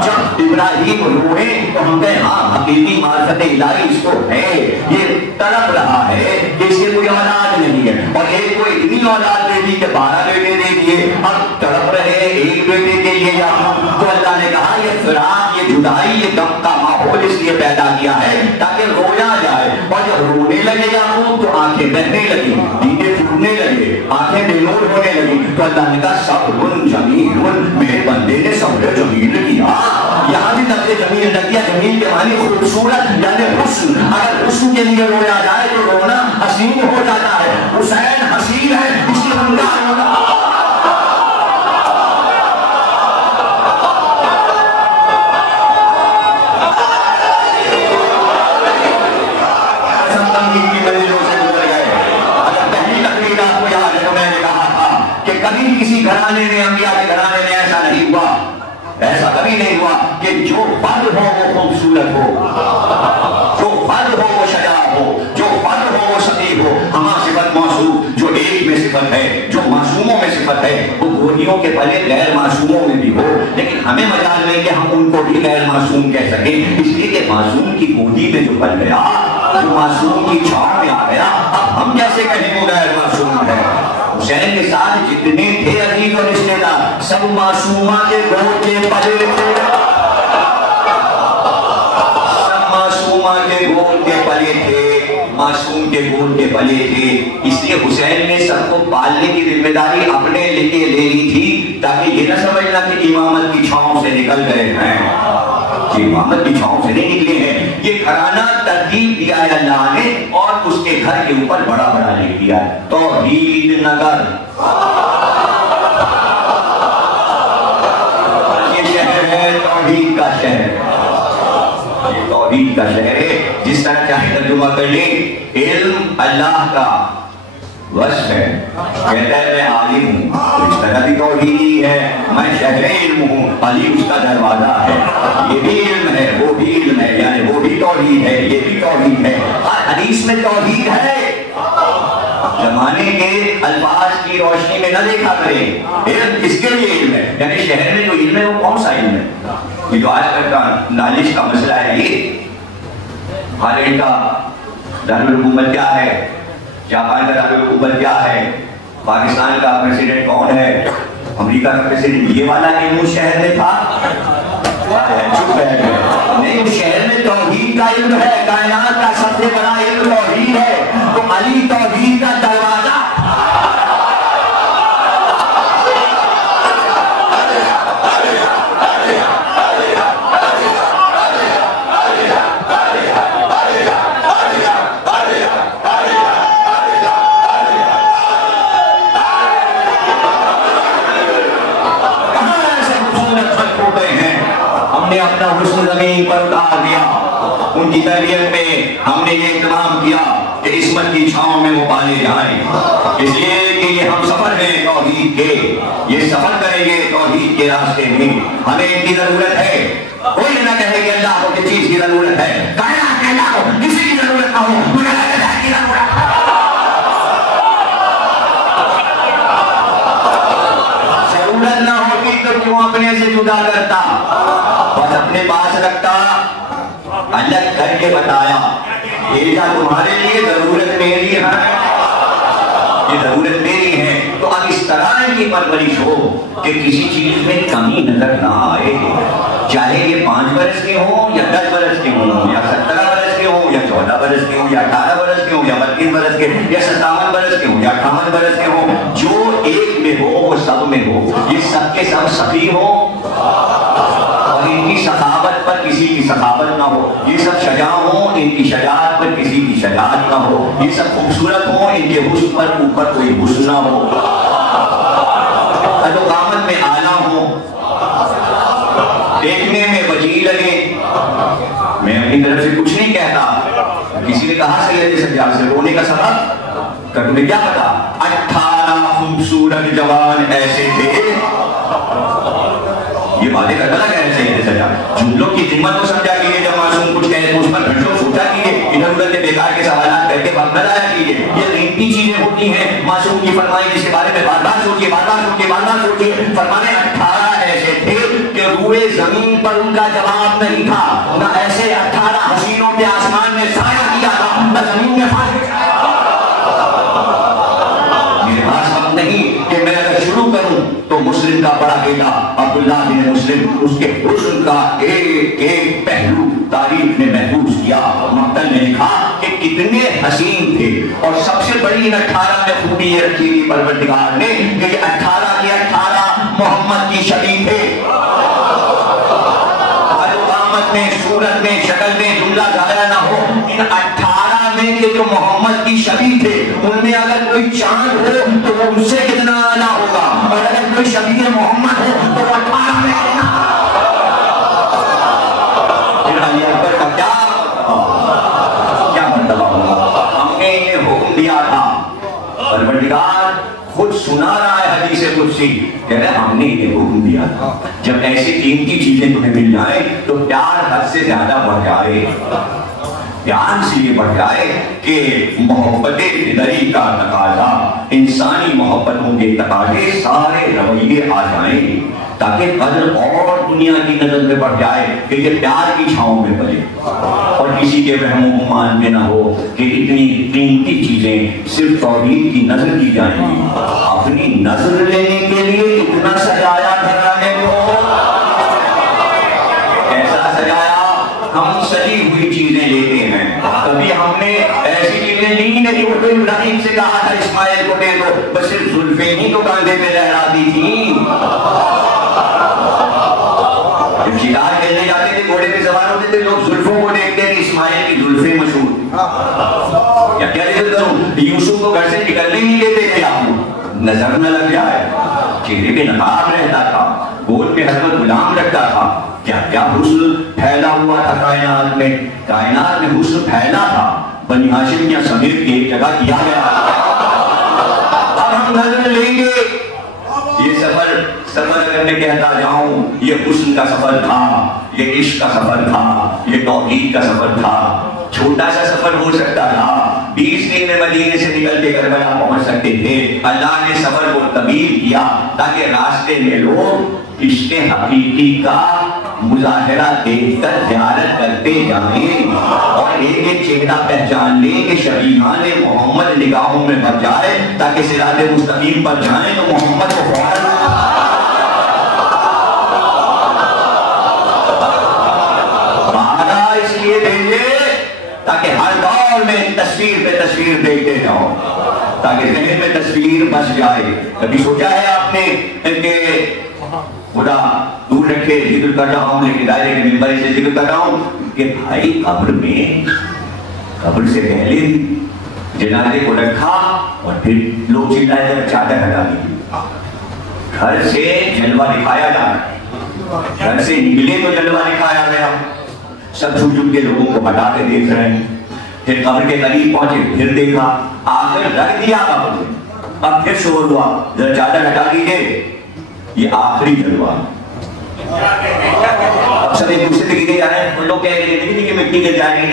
جب ابراہیم روئے تو ہم کہیں ہاں حقیقی معرفت الہی اس کو ہے. یہ تڑپ رہا ہے کہ اس کے کوئی اولاد نہیں ہے, اور ایک کو اتنی اولاد دے دی کہ 12 بیٹے دے دیے. اب تڑپ رہے ایک بیٹے کے لیے یعقوب, تو اللہ نے کہا یہ فراق, یہ جدائی, یہ غم کا ماحول اس لیے پیدا کیا ہے تاکہ رویا جائے. اور جب رونے لگے یعقوب تو آنکھیں بہنے لگی, دیدے پھوٹنے لگے, آنکھیں بے نور ہونے لگی. تو اللہ نے کہا صبر جمیل, میرے بندے نے صبر جمیل کیا. یہاں بھی لفظ جمیل نہ کیا, جمیل کے معنی خوبصورت یعنی حسن. اگر حسن کے لیے رویا جائے تو رونا حسین ہو جاتا ہے. حسین حسین ہے اس لیے رونا ہوگا. کبھی کسی گھرانے میں, انبیاء کے گھرانے میں ایسا نہیں ہوا, ایسا کبھی نہیں ہوا کہ جو فرد ہو وہ خوبصورت ہو, جو فرد ہو وہ شجاع ہو, جو فرد ہو وہ سطیع ہو. ہمارا صفت معصوم جو ایک میں صفت ہے, جو معصوموں میں صفت ہے, وہ گودیوں کے پلے غیر معصوموں میں بھی ہو. لیکن ہمیں مجال نہیں کہ ہم ان کو بھی غیر معصوم کہہ سکیں, اس لیے کہ معصوم کی گودی میں جو پل گیا, جو معصوم کی چھاؤں میں آ گیا, اب ہم کیسے کہیں وہ غیر معصوم ہے. حسین کے ساتھ جتنے تھے عزیز اور رشتے دار سب معصومہ کے گود کے پلے تھے, سب معصومہ کے گود کے پلے تھے, معصوم کے گود کے پلے تھے. اس لیے حسین نے سب کو پالنے کی ذمہ داری اپنے لیے لے لی تھی تاکہ یہ نہ سمجھنا کہ امامت کی چھاؤں سے نکل گئے ہیں. امامت کی چھاؤں سے نہیں نکلے ہیں. یہ گھرانہ ترتیب دیا ہے اللہ نے, اور اس کے گھر کے اوپر بڑا بڑا لکھ دیا ہے توحید نگر. یہ شہر ہے توحید کا شہر, یہ توحید کا شہر ہے. جس طرح چاہے ترجمہ کر لیں, علم اللہ کا وصف ہے. کہتا ہے میں عالم ہوں, تو اس طرح بھی توحیدی ہے. میں شہر علم ہوں, علی اس کا دروازہ ہے. یہ بھی علم ہے, وہ بھی علم ہے, یعنی وہ بھی توحید ہے, یہ بھی توحید ہے. اور حدیث میں توحید ہے. زمانے کے الفاظ کی روشنی میں نہ دیکھا کریں. علم کس کے لیے علم ہے, یعنی شہر میں جو علم ہے وہ کون سا علم ہے. یہ جو آج کل کا نالج کا مسئلہ ہے, یہ ہالینڈ کا دارالحکومت کیا ہے, جاپان کا دارالحکومت کیا ہے, پاکستان کا پریزیڈنٹ کون ہے, امریکہ کا پریزیڈنٹ, یہ والا علم اس شہر میں تھا. چپ ہے نہیں, اس شہر میں توحید کا علم ہے. کائنات کا سب سے بڑا علم توحید ہے. تو علی توحید کا دروازہ. اپنا حسن زمین پر اتار دیا, ان کی تربیت میں ہم نے یہ اہتمام کیا کہ عصمت کی چھاؤں میں وہ پالے جائیں. اس لیے کہ یہ ہم سفر ہیں توحید کے, یہ سفر کریں گے توحید کے راستے میں. ہمیں ان کی ضرورت ہے. کوئی نہ کہے کہ اللہ کو کسی چیز کی ضرورت ہے, کائنات کے اللہ کو کسی کی ضرورت نہ ہو, مجھے اللہ کی ضرورت ہے. ضرورت نہ ہوتی تو کیوں اپنے سے جدا کرتا. بس اپنے پاس رکھتا، الگ کر کے بتایا بیٹا تمہارے لیے ضرورت میری ہے، یہ ضرورت میری ہے۔ تو اب اس طرح کی پرورش ہو کہ کسی چیز میں کمی نظر نہ آئے، چاہے یہ 5 برس کے ہوں یا 10 برس کے ہوں یا 17 برس کے ہوں یا 14 برس کے ہوں یا 18 برس کے ہوں یا 32 برس کے یا 57 برس کے ہوں یا 58 برس کے ہوں، جو ایک میں ہو وہ سب میں ہو، یہ سب کے سب سخی ہو اور ان کی سخاوت پر کسی کی سخاوت نہ ہو، یہ سب شجاع ہوں ان کی شجاعت پر کسی کی شجاعت نہ ہو، یہ سب خوبصورت ہوں ان کے حسن پر اوپر کوئی حسن نہ ہو، قامت میں اعلیٰ ہوں، دیکھنے میں وجیح لگے۔ میں اپنی طرف سے کچھ نہیں کہتا، کسی نے کہا سید سجاد سے رونے کا سبب، کہ تمہیں کیا پتا 18 خوبصورت جوان ایسے تھے، یہ باتیں کرنا کہہ رہے سید سجاد، جملوں کی قیمت کو سمجھا کیجیے، جب معصوم کچھ کہے تو اس پر گھنٹوں سوچا کیجیے، ادھر ادھر کے بیکار کے سوالات کر کے وقت نہ ضائع کیجیے، یہ قیمتی چیزیں ہوتی ہیں، معصوم کی فرمائی جس کے بارے میں بار بار سوچیے، بار بار سوچیے، بار بار سوچیے، فرمانے 18 ایسے تھے کہ روئے زمین پر ان کا جواب نہیں تھا، نہ ایسے 18 حسینوں کے آسمان میں سایہ کیا تھا، نہ زمین میں فاتح کیا۔ میرے پاس وقت نہیں کہ میں اگر شروع کروں تو مسلم کا بڑا بیٹا عبداللہ بن مسلم اس کے حسن کا ایک ایک پہلو تاریخ نے محفوظ کیا۔ مقتل نے لکھا کہ کتنے حسین تھے، اور سب سے بڑی ان 18 میں خوبی یہ رکھی تھی پروردگار نے کہ یہ 18 کے 18 محمد کی شبیہ تھے، علامت میں، صورت میں، شکل میں جملہ ضائع نہ ہو، ان 18 میں کے جو محمد کی شبیہ تھے ان میں اگر کوئی چاند ہو تو وہ ان سے کتنا اعلیٰ ہوگا، اور اگر کوئی شبیہ محمد ہو تو وہ 18 میں کتنا علی اکبر کا کیا مرتبہ ہوگا۔ ہم نے انہیں حکم دیا تھا، پروردگار خود سنا رہا ہے حدیث قدسی، کہہ رہے ہم نے انہیں حکم دیا تھا جب ایسی قیمتی چیزیں تمہیں مل جائیں تو پیار حد سے زیادہ بڑھ جائے، پیار سے یہ بڑھ جائے کہ محبت فطری کا تقاضا، انسانی محبتوں کے تقاضے سارے رویے آ جائیں، تاکہ قدر اور دنیا کی نظر میں بڑھ جائے کہ یہ پیار کی چھاؤں میں پلے، اور کسی کے وہم و گمان میں نہ ہو کہ اتنی قیمتی چیزیں صرف توحید کی نظر کی جائیں گی۔ اپنی نظر لینے کے لیے اتنا سجایا گھرانے کو، ایسا سجایا ہم سجی ہوئی چیزیں لیتے ہیں، کبھی ہم نے ایسی چیزیں لی نہیں۔ وہ ابراہیم سے کہا تھا اسماعیل کو دے دو، بس صرف زلفیں ہی تو کاندھے پہ لہراتی تھیں۔ جب شکار کھیلنے جاتے تھے گھوڑے پہ سوار ہوتے تھے، لوگ زلفوں کو دیکھتے کہ اسماعیل کی زلفیں مشہور، یا کیا ذکر کروں، یوسف کو گھر سے نکلنے نہیں دیتے تھے، آپ نظر نہ لگ جائے، چہرے پہ نقاب رہتا تھا، گود پہ حضرت غلام رکھتا تھا، کیا کیا حسن پھیلا ہوا تھا کائنات میں، کائنات میں حسن پھیلا تھا، بنی ہاشم یا سمیت کی ایک جگہ کیا گیا۔ اب ہم نظر لیں گے، یہ سفر اگر میں کہتا جاؤں یہ حسن کا سفر تھا، یہ عشق کا سفر تھا، یہ توحید کا سفر تھا، چھوٹا سا سفر ہو سکتا تھا، 20 دن میں مدینے سے نکل کے کربلا پہنچ سکتے تھے، اللہ نے سفر کو طویل کیا تاکہ راستے میں لوگ عشق حقیقی کا مظاہرہ دیکھ کر زیارت کرتے جائیں، اور ایک ایک چہرہ پہچان لیں کہ شبیہان محمد نگاہوں میں بھر جائے، تاکہ صراط مستقیم پر جائیں تو محمد کو فوراً اس لیے بھیجے تاکہ ہر دور میں تصویر پہ تصویر دیکھتے جاؤ، تاکہ ذہن میں تصویر بس جائے۔ کبھی سوچا ہے آپ نے کہ خدا دور رکھے ذکر کر رہا ہوں لیکن دائرے کے ممبر سے ذکر کر رہا ہوں کہ بھائی قبر سے پہلے جنازے کو رکھا اور پھر لوگ چلائے جب چادر ہٹا دی، گھر سے جلوہ دکھایا جانا، گھر سے نکلے تو جلوہ دکھایا گیا، سب چھوٹ چھوٹ کے لوگوں کو ہٹا کے دیکھ رہے ہیں، پھر قبر کے قریب پہنچے پھر دیکھا، آخر رکھ دیا قبر میں، اب پھر شور ہوا ذرا چادر ہٹا دیجیے، یہ آخری جلوہ۔ اب سب ایک دوسرے سے گرے جا رہے ہیں، ان لوگ کہہ رہے ہیں کہ مٹی گر جائے گی،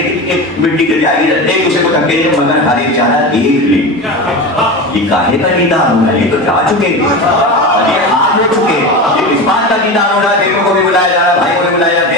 مٹی گر جائے گی، ایک دوسرے کو دھکے دیں، مگر ہر ایک چارہ دیکھ لیں، یہ کاہے کا دیدار ہونا، یہ تو جا چکے، یہ آج ہو چکے، یہ اس بات کا دیدار ہو رہا ہے، بیٹوں کو بھی بلایا جا رہا ہے، بھائی کو بھی بلایا جا رہا ہے،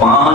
5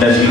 10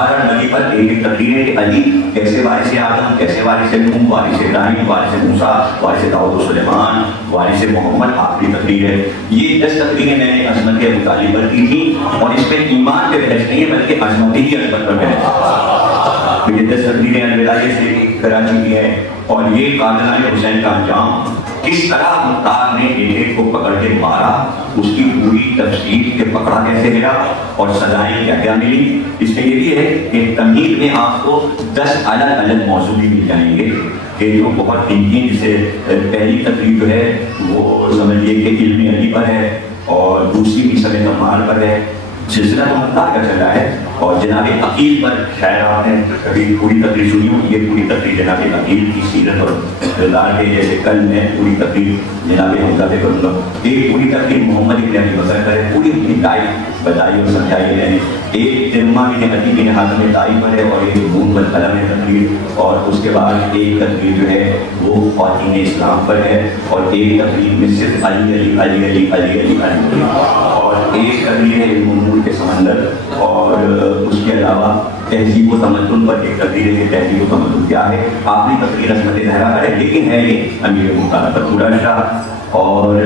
ہر نبی پر ایک ایک تقریر ہے کہ علی کیسے وارث آدم، کیسے وارث نوح، وارث ابراہیم، وارث موسیٰ، وارث داؤد و سلیمان، وارث محمد، آخری تقریر ہے۔ یہ 10 تقریریں میں نے عظمت ابو طالب پر کی تھی، اور اس میں ایمان پہ بحث نہیں ہے بلکہ عظمت ہی عظمت پر بحث ہے۔ یہ 10 تقریریں الولایہ سے کراچی کی ہیں، اور یہ قاتلان حسین کا انجام کس طرح مختار نے ایک ایک کو پکڑ کے مارا، اس کی پوری تفصیل کہ پکڑا کیسے گیا اور سزائیں کیا کیا ملی۔ اس میں یہ بھی ہے کہ تمہید میں آپ کو 10 الگ الگ موضوع بھی مل جائیں گے کہ جو بہت قیمتی، جسے پہلی تقریر جو ہے وہ سمجھیے کہ علم علی پر ہے، اور دوسری بھی سب عمار پر ہے، سلسلہ تو مختار کا چل رہا ہے، اور جناب عقیل پر خیرات ہیں۔ کبھی پوری تقریر سنی ہوئی ہے، پوری تقریر جناب عقیل کی سیرت اور کردار کے، جیسے کل میں پوری تقریر جناب حمزہ پہ کروں گا، ایک پوری تقریر محمد ابن ابی بکر پر ہے، پوری اپنی تاریخ بتائی اور سمجھائی ہے، ایک ترمہ بن عتیق بن حاتم طائی پر ہے، اور ایک نون بالقلم ہے تقریر، اور اس کے بعد ایک تقریر جو ہے وہ خواتین اسلام پر ہے، اور ایک تقریر میں صرف علی علی علی علی علی علی علی، اور ایک تقریر ہے علم امور کے سمندر، اور اس کے علاوہ تہذیب و تمدن پر ایک تقریر ہے کہ تہذیب و تمدن کیا ہے۔ آخری تقریر عصمت زہرا پر ہے، لیکن ہے یہ امیر مختار پر پورا شاہ، اور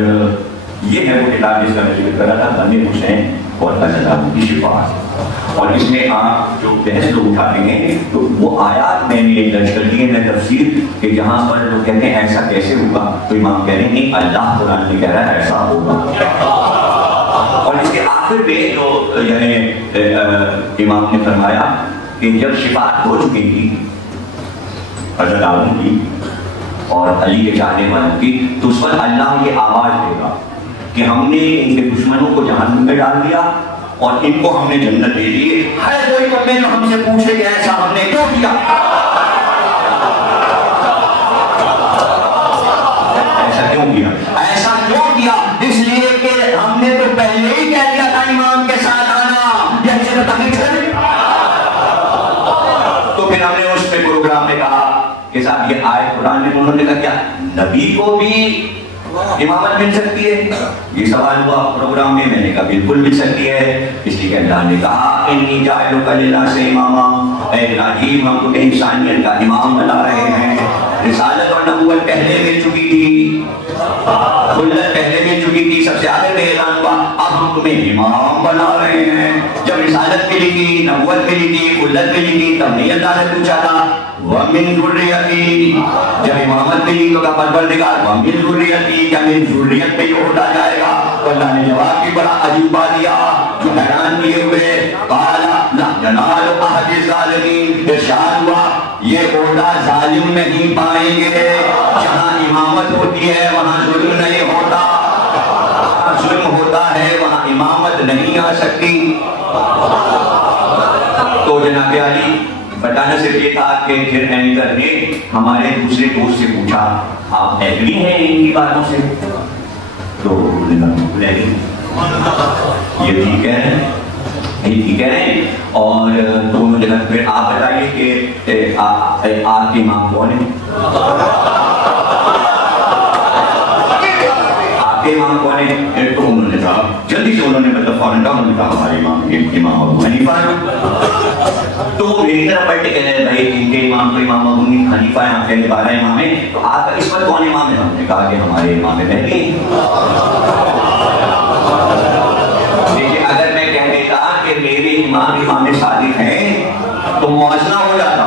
یہ ہے وہ کتاب جس کا میں ذکر کر رہا تھا، غم حسین اور غزلہ کی شفاعت، اور اس میں آپ جو بحث لوگ اٹھاتے ہیں تو وہ آیات میں نے درج کر دی ہے میں تفسیر کہ جہاں پر لوگ کہتے ہیں ایسا کیسے ہوگا، تو امام کہہ رہے ہیں نہیں، اللہ قرآن میں کہہ رہا ہے ایسا ہوگا۔ اور اس کے آخر میں جو یعنی امام نے فرمایا کہ جب شفاعت ہو چکی تھی حضرت آدم کی اور علی کے چاہنے والوں کی، تو اس وقت اللہ یہ آواز دے گا کہ ہم نے ان کے دشمنوں کو جہنم میں ڈال دیا اور ان کو ہم نے جنت دے دی، ہے کوئی بندے جو ہم سے پوچھے کہ ایسا ہم نے کیوں کیا؟ ایسا کیوں کیا؟ ایسا کیوں کیا؟ اس لیے کہ ہم نے تو پہلے ہی کہہ دیا تھا امام کے ساتھ آنا، یہ سے تقریب کریں، تو پھر ہم نے اس پہ پروگرام میں کہا کہ صاحب یہ آیت قرآن میں انہوں نے کہا کیا نبی کو بھی امامت مل سکتی ہے؟ یہ سوال ہوا پروگرام میں نے کہا بالکل مل سکتی ہے، اس لیے کہ اللہ نے کہا انی جاعلک للناس اماما، اے ابراہیم ہم تمہیں انسانیت کا امام بنا رہے ہیں۔ رسالت اور نبوت پہلے مل چکی تھی، خلت پہلے مل چکی تھی، سب سے آگے میں اعلان ہوا اب ہم تمہیں امام بنا رہے ہیں۔ جب رسالت ملی تھی، نبوت ملی تھی، خلت ملی تھی، تب نہیں اللہ نے پوچھا تھا وَمِن ذُرِّيَّتِي، جب امامت ملی تو کہا پروردگار وَمِن ذُرِّيَّتِي، کیا میری ذریت پہ یہ عہدہ جائے گا؟ تو اللہ نے جواب بھی بڑا عجیبہ دیا جو حیران کیے ہوئے، قَالَ لَا يَنَالُ أَحَدِ الظَّالِمِينَ، ارشاد ہوا یہ عہدہ ظالم نہیں پائیں گے، جہاں امامت ہوتی ہے وہاں ظلم نہیں ہوتا، جہاں ظلم ہوتا ہے وہاں امامت نہیں آ سکتی۔ تو جناب علی بتانا صرف یہ تھا کہ پھر اینکر نے ہمارے دوسرے دوست سے پوچھا آپ ایگری ہیں ان کی باتوں سے؟ تو یہ ٹھیک ہے، یہ ٹھیک ہے، اور تو انہوں نے کہا پھر آپ بتائیے کہ آپ کے امام کون ہیں؟ آپ کے امام کون ہیں؟ تو انہوں نے کہا جلدی سے انہوں نے مطلب فوراً کہا، انہوں نے کہا ہمارے امام ابو حنیفہ ہیں۔ تو میری طرف پڑھ کے کہہ رہے بھائی ان کے امام تو امام ابو حنیفہ ہیں، آپ کہنے 12 امام ہیں، تو آپ کا اس وقت کون امام ہے؟ ہم نے کہا کہ ہمارے امام مہدی ہیں۔ دیکھیے اگر میں کہہ دیتا کہ میرے امام صادق ہیں تو موازنہ ہو جاتا،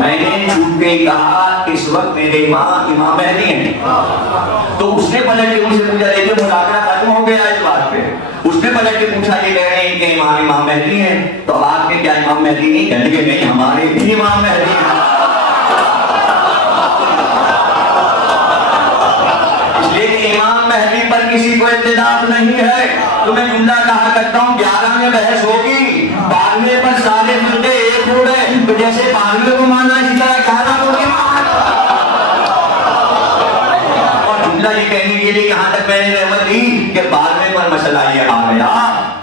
میں نے چھوٹ کے کہا اس وقت میرے امام مہدی ہیں، تو اس نے پلٹ کے مجھ سے پوچھا دیکھیے مذاکرہ ختم ہو گیا اس بات پہ، اس نے پلٹ کے پوچھا یہ کہہ رہے ہیں کہ امام مہدی ہیں، تو آپ کے کیا امام مہدی نہیں؟ کہنے کہ نہیں ہمارے بھی امام مہدی ہیں۔ اس لیے کہ امام مہدی پر کسی کو اعتراض نہیں ہے۔ تو میں جملہ کہا کرتا ہوں 11 میں بحث ہوگی، 12ویں پر سارے فرقے ایک ہو گئے، تو جیسے 12ویں کو مانا اسی طرح 11 کو بھی مانا۔ اور جملہ یہ کہنے کے لیے یہاں تک میں نے رحمت دی کہ 12ویں پر مسئلہ یہ آ گیا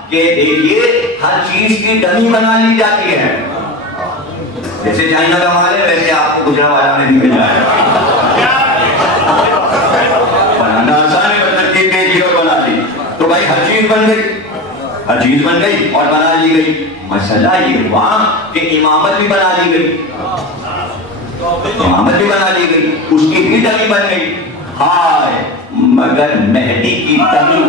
کہ دیکھیے ہر چیز کی ڈمی بنا لی جاتی ہے، جیسے چائنا کا مال ہے ویسے آپ کو گجرا والا میں بھی ملا ہے، بنانا آسان ہے، بدل کے پیجی اور بنا لی تو بھائی ہر چیز بن گئی۔ عزیز بن گئی اور بنا لی گئی. مسئلہ یہ ہوا کہ امامت بھی بنا لی گئی, امامت بھی بنا لی گئی, اس کی بھی ڈلی بن گئی. ہائے مگر مہدی کی ڈلی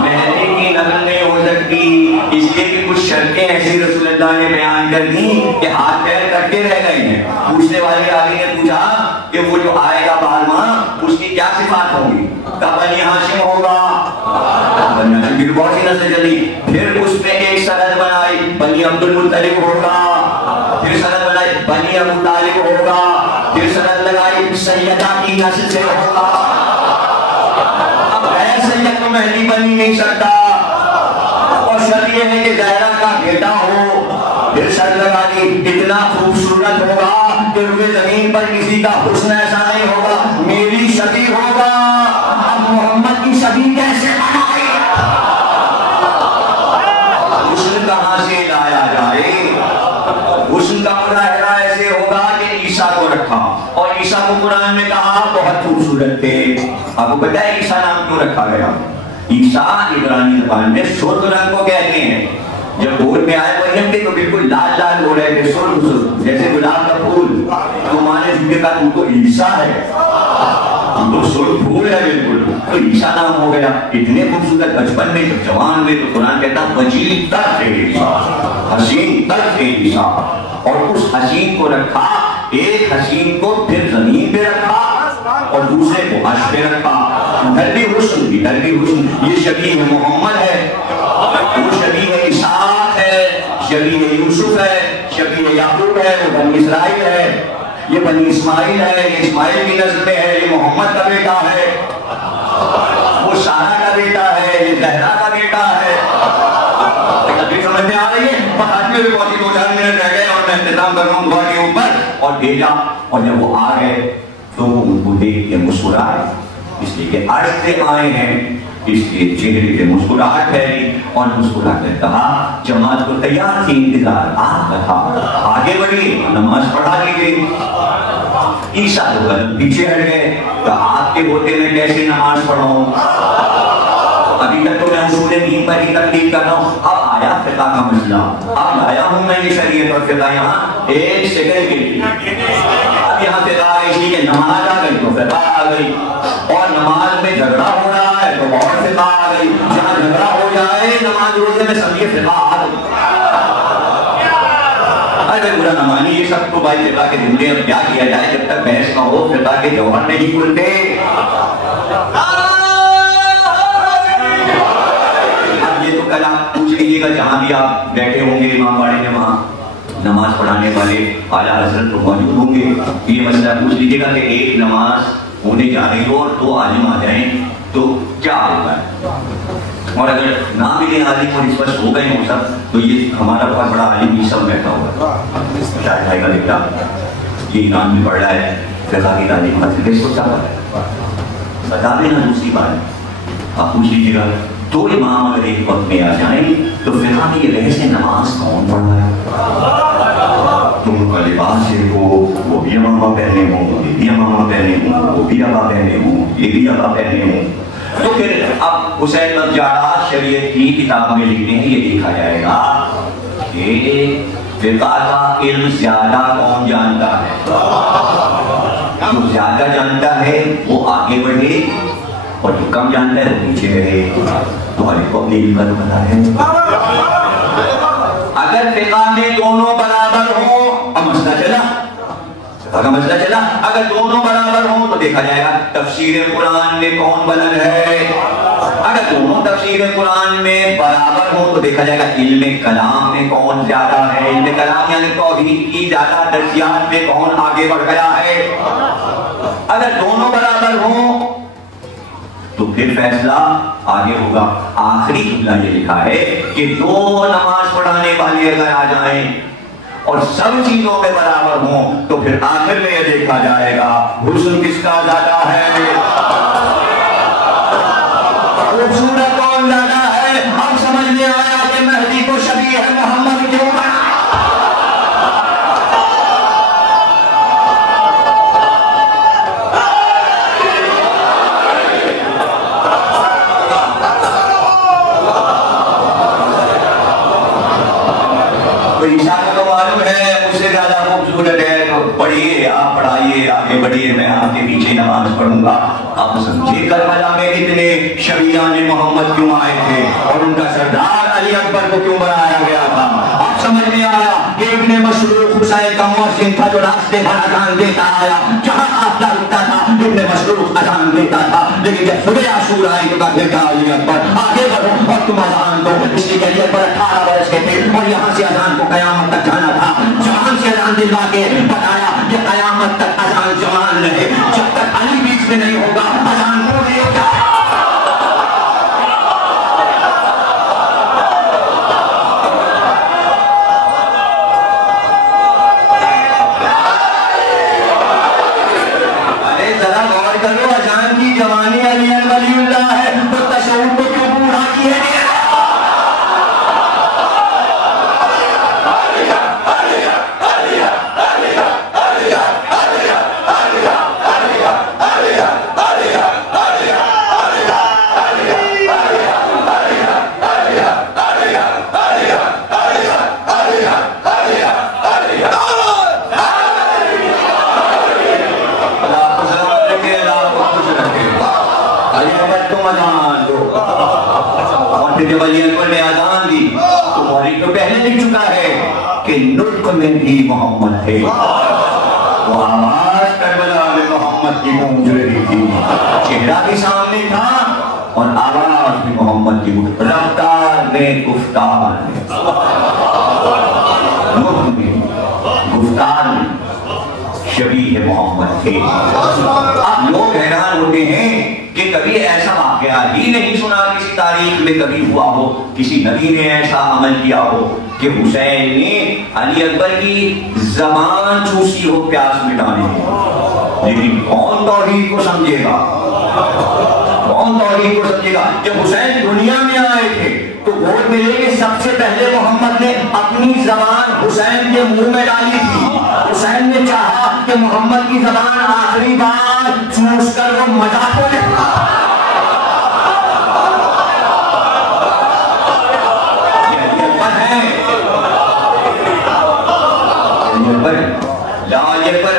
مہدی کی نقل نہیں ہو سکتی, اس لیے کہ کچھ شرطیں ایسی رسول اللہ نے بیان کر دی کہ ہاتھ پیر کٹے رہ گئے ہیں. پوچھنے والے آدمی نے پوچھا کہ وہ جو آئے گا بعد ماں اس کی کیا صفات ہوگی؟ کہا بنی ہاشم ہوگا. بنی ہاشم کی بہت سی نسل چلی. پھر اس میں ایک سند بنائی بنی عبد المطلب ہوگا, پھر سند بنائی بنی ابو طالب ہوگا, پھر سند لگائی سیدہ کی نسل سے ہوگا. اب غیر سید تو مہدی بنی نہیں سکتا, اور شرط یہ ہے کہ زہرا کا بیٹا ہو. پھر شرط لگا دی اتنا خوبصورت ہوگا کہ روئے زمین پر کسی کا حسن ایسا نہیں ہوگا, میری شبیہ ہوگا. اب محمد کی شبیہ کیسے بنائی؟ حسن کہاں سے لایا جائے؟ حسن کا مظاہرہ ایسے ہوگا کہ عیسیٰ کو رکھا, اور عیسیٰ کو قرآن میں کہا بہت خوبصورت تھے. آپ کو پتہ ہے عیسیٰ نام کیوں رکھا گیا؟ عیسیٰ عبرانی زبان میں سرخ رنگ کو کہتے ہیں. جب دور میں آئے مریم کے تو بالکل لال لال ہو رہے تھے, سرخ سرخ جیسے گلاب کا پھول. تو ماں نے جھکے کہا تو تو عیسیٰ ہے, تو سرخ پھول ہے بالکل, تو عیسیٰ نام ہو گیا. اتنے خوبصورت بچپن میں جب جوان ہوئے تو قرآن کہتا وجیل تر تھے عیسیٰ, حسین تر تھے عیسیٰ. اور اس حسین کو رکھا, ایک حسین کو پھر زمین پہ رکھا اور دوسرے کو عرش پہ رکھا. ڈھلوی حسن بھی ڈھلوی حسن, یہ شبیہ محمد ہے, وہ شبیہ اسحاق ہے, شبیہ یوسف ہے, شبیہ یعقوب ہے, وہ بنی اسرائیل ہے, یہ بنی اسماعیل ہے, یہ اسماعیل کی نسل میں ہے, یہ محمد کا بیٹا ہے, وہ سارہ کا بیٹا ہے, یہ زہرا کا بیٹا ہے. تقریر سمجھ میں آ رہی ہے؟ بات میں بھی بہت ہی 2-4 منٹ رہ گئے اور میں اختتام کر رہا ہوں دعا کے اوپر. اور بھیجا, اور جب وہ آ گئے تو ان کو دیکھ کے مسکرائے, اس لیے کہ عرش سے آئے ہیں, اس لیے چہرے پہ مسکراہٹ پھیلی. اور مسکرا کر کہا جماعت کو تیار تھی, انتظار آپ کا تھا, آگے بڑھی, نماز پڑھا لی گئی. عیسیٰ تو قدم پیچھے ہٹ گئے, کہ آپ کے ہوتے میں کیسے نماز پڑھوں؟ ابھی تک تو میں اصول دین پر ہی تقریر کر رہا ہوں, اب آیا فقہ کا مسئلہ, اب لایا ہوں میں یہ شریعت اور فقہ یہاں ایک سیکنڈ کے لیے. اب یہاں فقہ آ گئی کہ نماز آ گئی تو فقہ آ گئی, اور نماز میں جھگڑا ہو رہا ہے تو اور فقہ آ گئی. جہاں جھگڑا ہو جائے نماز روزے میں سمجھے فقہ آ گئی. ارے برا نہ مانی, یہ سب تو بھائی فقہ کے جملے اب کیا کیا جائے جب تک بحث نہ ہو, فقہ کے جوہر نہیں کھلتے. اب یہ تو کل آپ پوچھ لیجیے گا جہاں بھی آپ بیٹھے ہوں گے امام باڑے میں, وہاں نماز پڑھانے والے اعلیٰ حضرت موجود ہوں گے, یہ مسئلہ پوچھ لیجیے گا کہ ایک نماز ہونے جا رہی ہو اور 2 عالم آ جائیں تو کیا ہوگا؟ اور اگر نہ ملے عالم اور اس پر ہو گئے ہوں سب, تو یہ ہمارا بہت بڑا عالم یہ سب بیٹھا ہوگا. شاید بھائی کا بیٹا یہ ایران میں پڑھ رہا ہے, فقہ کی تعلیم حاصل ہے, سوچا پڑا ہے, بتا دینا. دوسری بات آپ پوچھ لیجیے گا 2 امام اگر ایک وقت میں آ جائیں تو فقہ میں یہ بحث ہے نماز کون پڑھ رہا ہے؟ تم کا لباس ہے وہ بھی امامہ پہنے ہوں, یہ بھی امامہ پہنے ہوں, وہ بھی ابا پہنے ہوں, یہ بھی ابا پہنے ہوں. تو پھر اب حسین مجاہد شریعت کی کتاب میں لکھتے ہیں, یہ دیکھا جائے گا کہ فقہ کا علم زیادہ کون جانتا ہے. جو زیادہ جانتا ہے وہ آگے بڑھے, اور جو کم جانتا ہے وہ پیچھے رہے. تمہاری کو اپنی علم کا تو پتہ ہے. اگر فقہ میں دونوں برابر ہوں, اب مسئلہ چلا, اگر مسئلہ چلا, اگر دونوں برابر ہوں تو دیکھا جائے گا تفسیر قرآن میں کون بلند ہے. اگر دونوں تفسیر قرآن میں برابر ہوں تو دیکھا جائے گا علم کلام میں کون زیادہ ہے. علم کلام یعنی توحید کی زیادہ درجات میں کون آگے بڑھ گیا ہے. اگر دونوں برابر ہوں تو پھر فیصلہ آگے ہوگا. آخری جملہ یہ لکھا ہے کہ 2 نماز پڑھانے والے اگر آ جائیں اور سب چیزوں میں برابر ہوں تو پھر آخر میں یہ دیکھا جائے گا حسن کس کا زیادہ ہے, خوبصورت کون زیادہ ہے. اب سمجھ میں آیا کہ مہدی کو شبیہ ہے محمد کیوں بنا. اتنے شبیان محمد کیوں آئے تھے اور ان کا سردار علی اکبر کو کیوں بنایا گیا تھا؟ اب سمجھ میں آیا کہ ابن مسروق حسین کا مؤذن تھا جو راستے بھر اذان دیتا آیا، جہاں قافلہ رکتا تھا ابن مسروق اذان دیتا تھا، لیکن جب صبح عاشور آئی تو کہا تھا علی اکبر آگے بڑھو اور تم اذان دو، اس لیے کہ علی اکبر 18 برس کے تھے اور یہاں سے اذان کو قیامت تک جانا تھا، جہاں سے اذان دلوا کے بتایا کہ قیامت تک اذان جوان رہے، جب تک علی بیچ میں نہیں ہوگا اذان کو نہیں ہوگا۔ جب علی اکبر نے اذان دی تو مولوی تو پہلے لکھ چکا ہے کہ نطق میں بھی محمد تھے، وہ آواز کربلا میں محمد کی گونج رہی تھی، چہرہ بھی سامنے تھا اور آواز بھی محمد کی گونج، رفتار میں گفتار میں، نطق میں گفتار میں شبیہ محمد تھے۔ اب لوگ حیران ہوتے ہیں کہ کبھی ایسا واقعہ ہی نہیں سنا کسی تاریخ میں کبھی ہوا ہو، کسی نبی نے ایسا عمل کیا ہو کہ حسین نے علی اکبر کی زبان چوسی ہو پیاس مٹانے میں۔ لیکن کون توحید کو سمجھے گا، کون توحید کو سمجھے گا؟ جب حسین دنیا میں آئے تھے تو ووٹ ملے کہ سب سے پہلے محمد نے اپنی زبان حسین کے منہ میں ڈالی تھی۔ حسین نے چاہا کہ محمد کی زبان آخری بار چوس کر وہ مزہ کو لے۔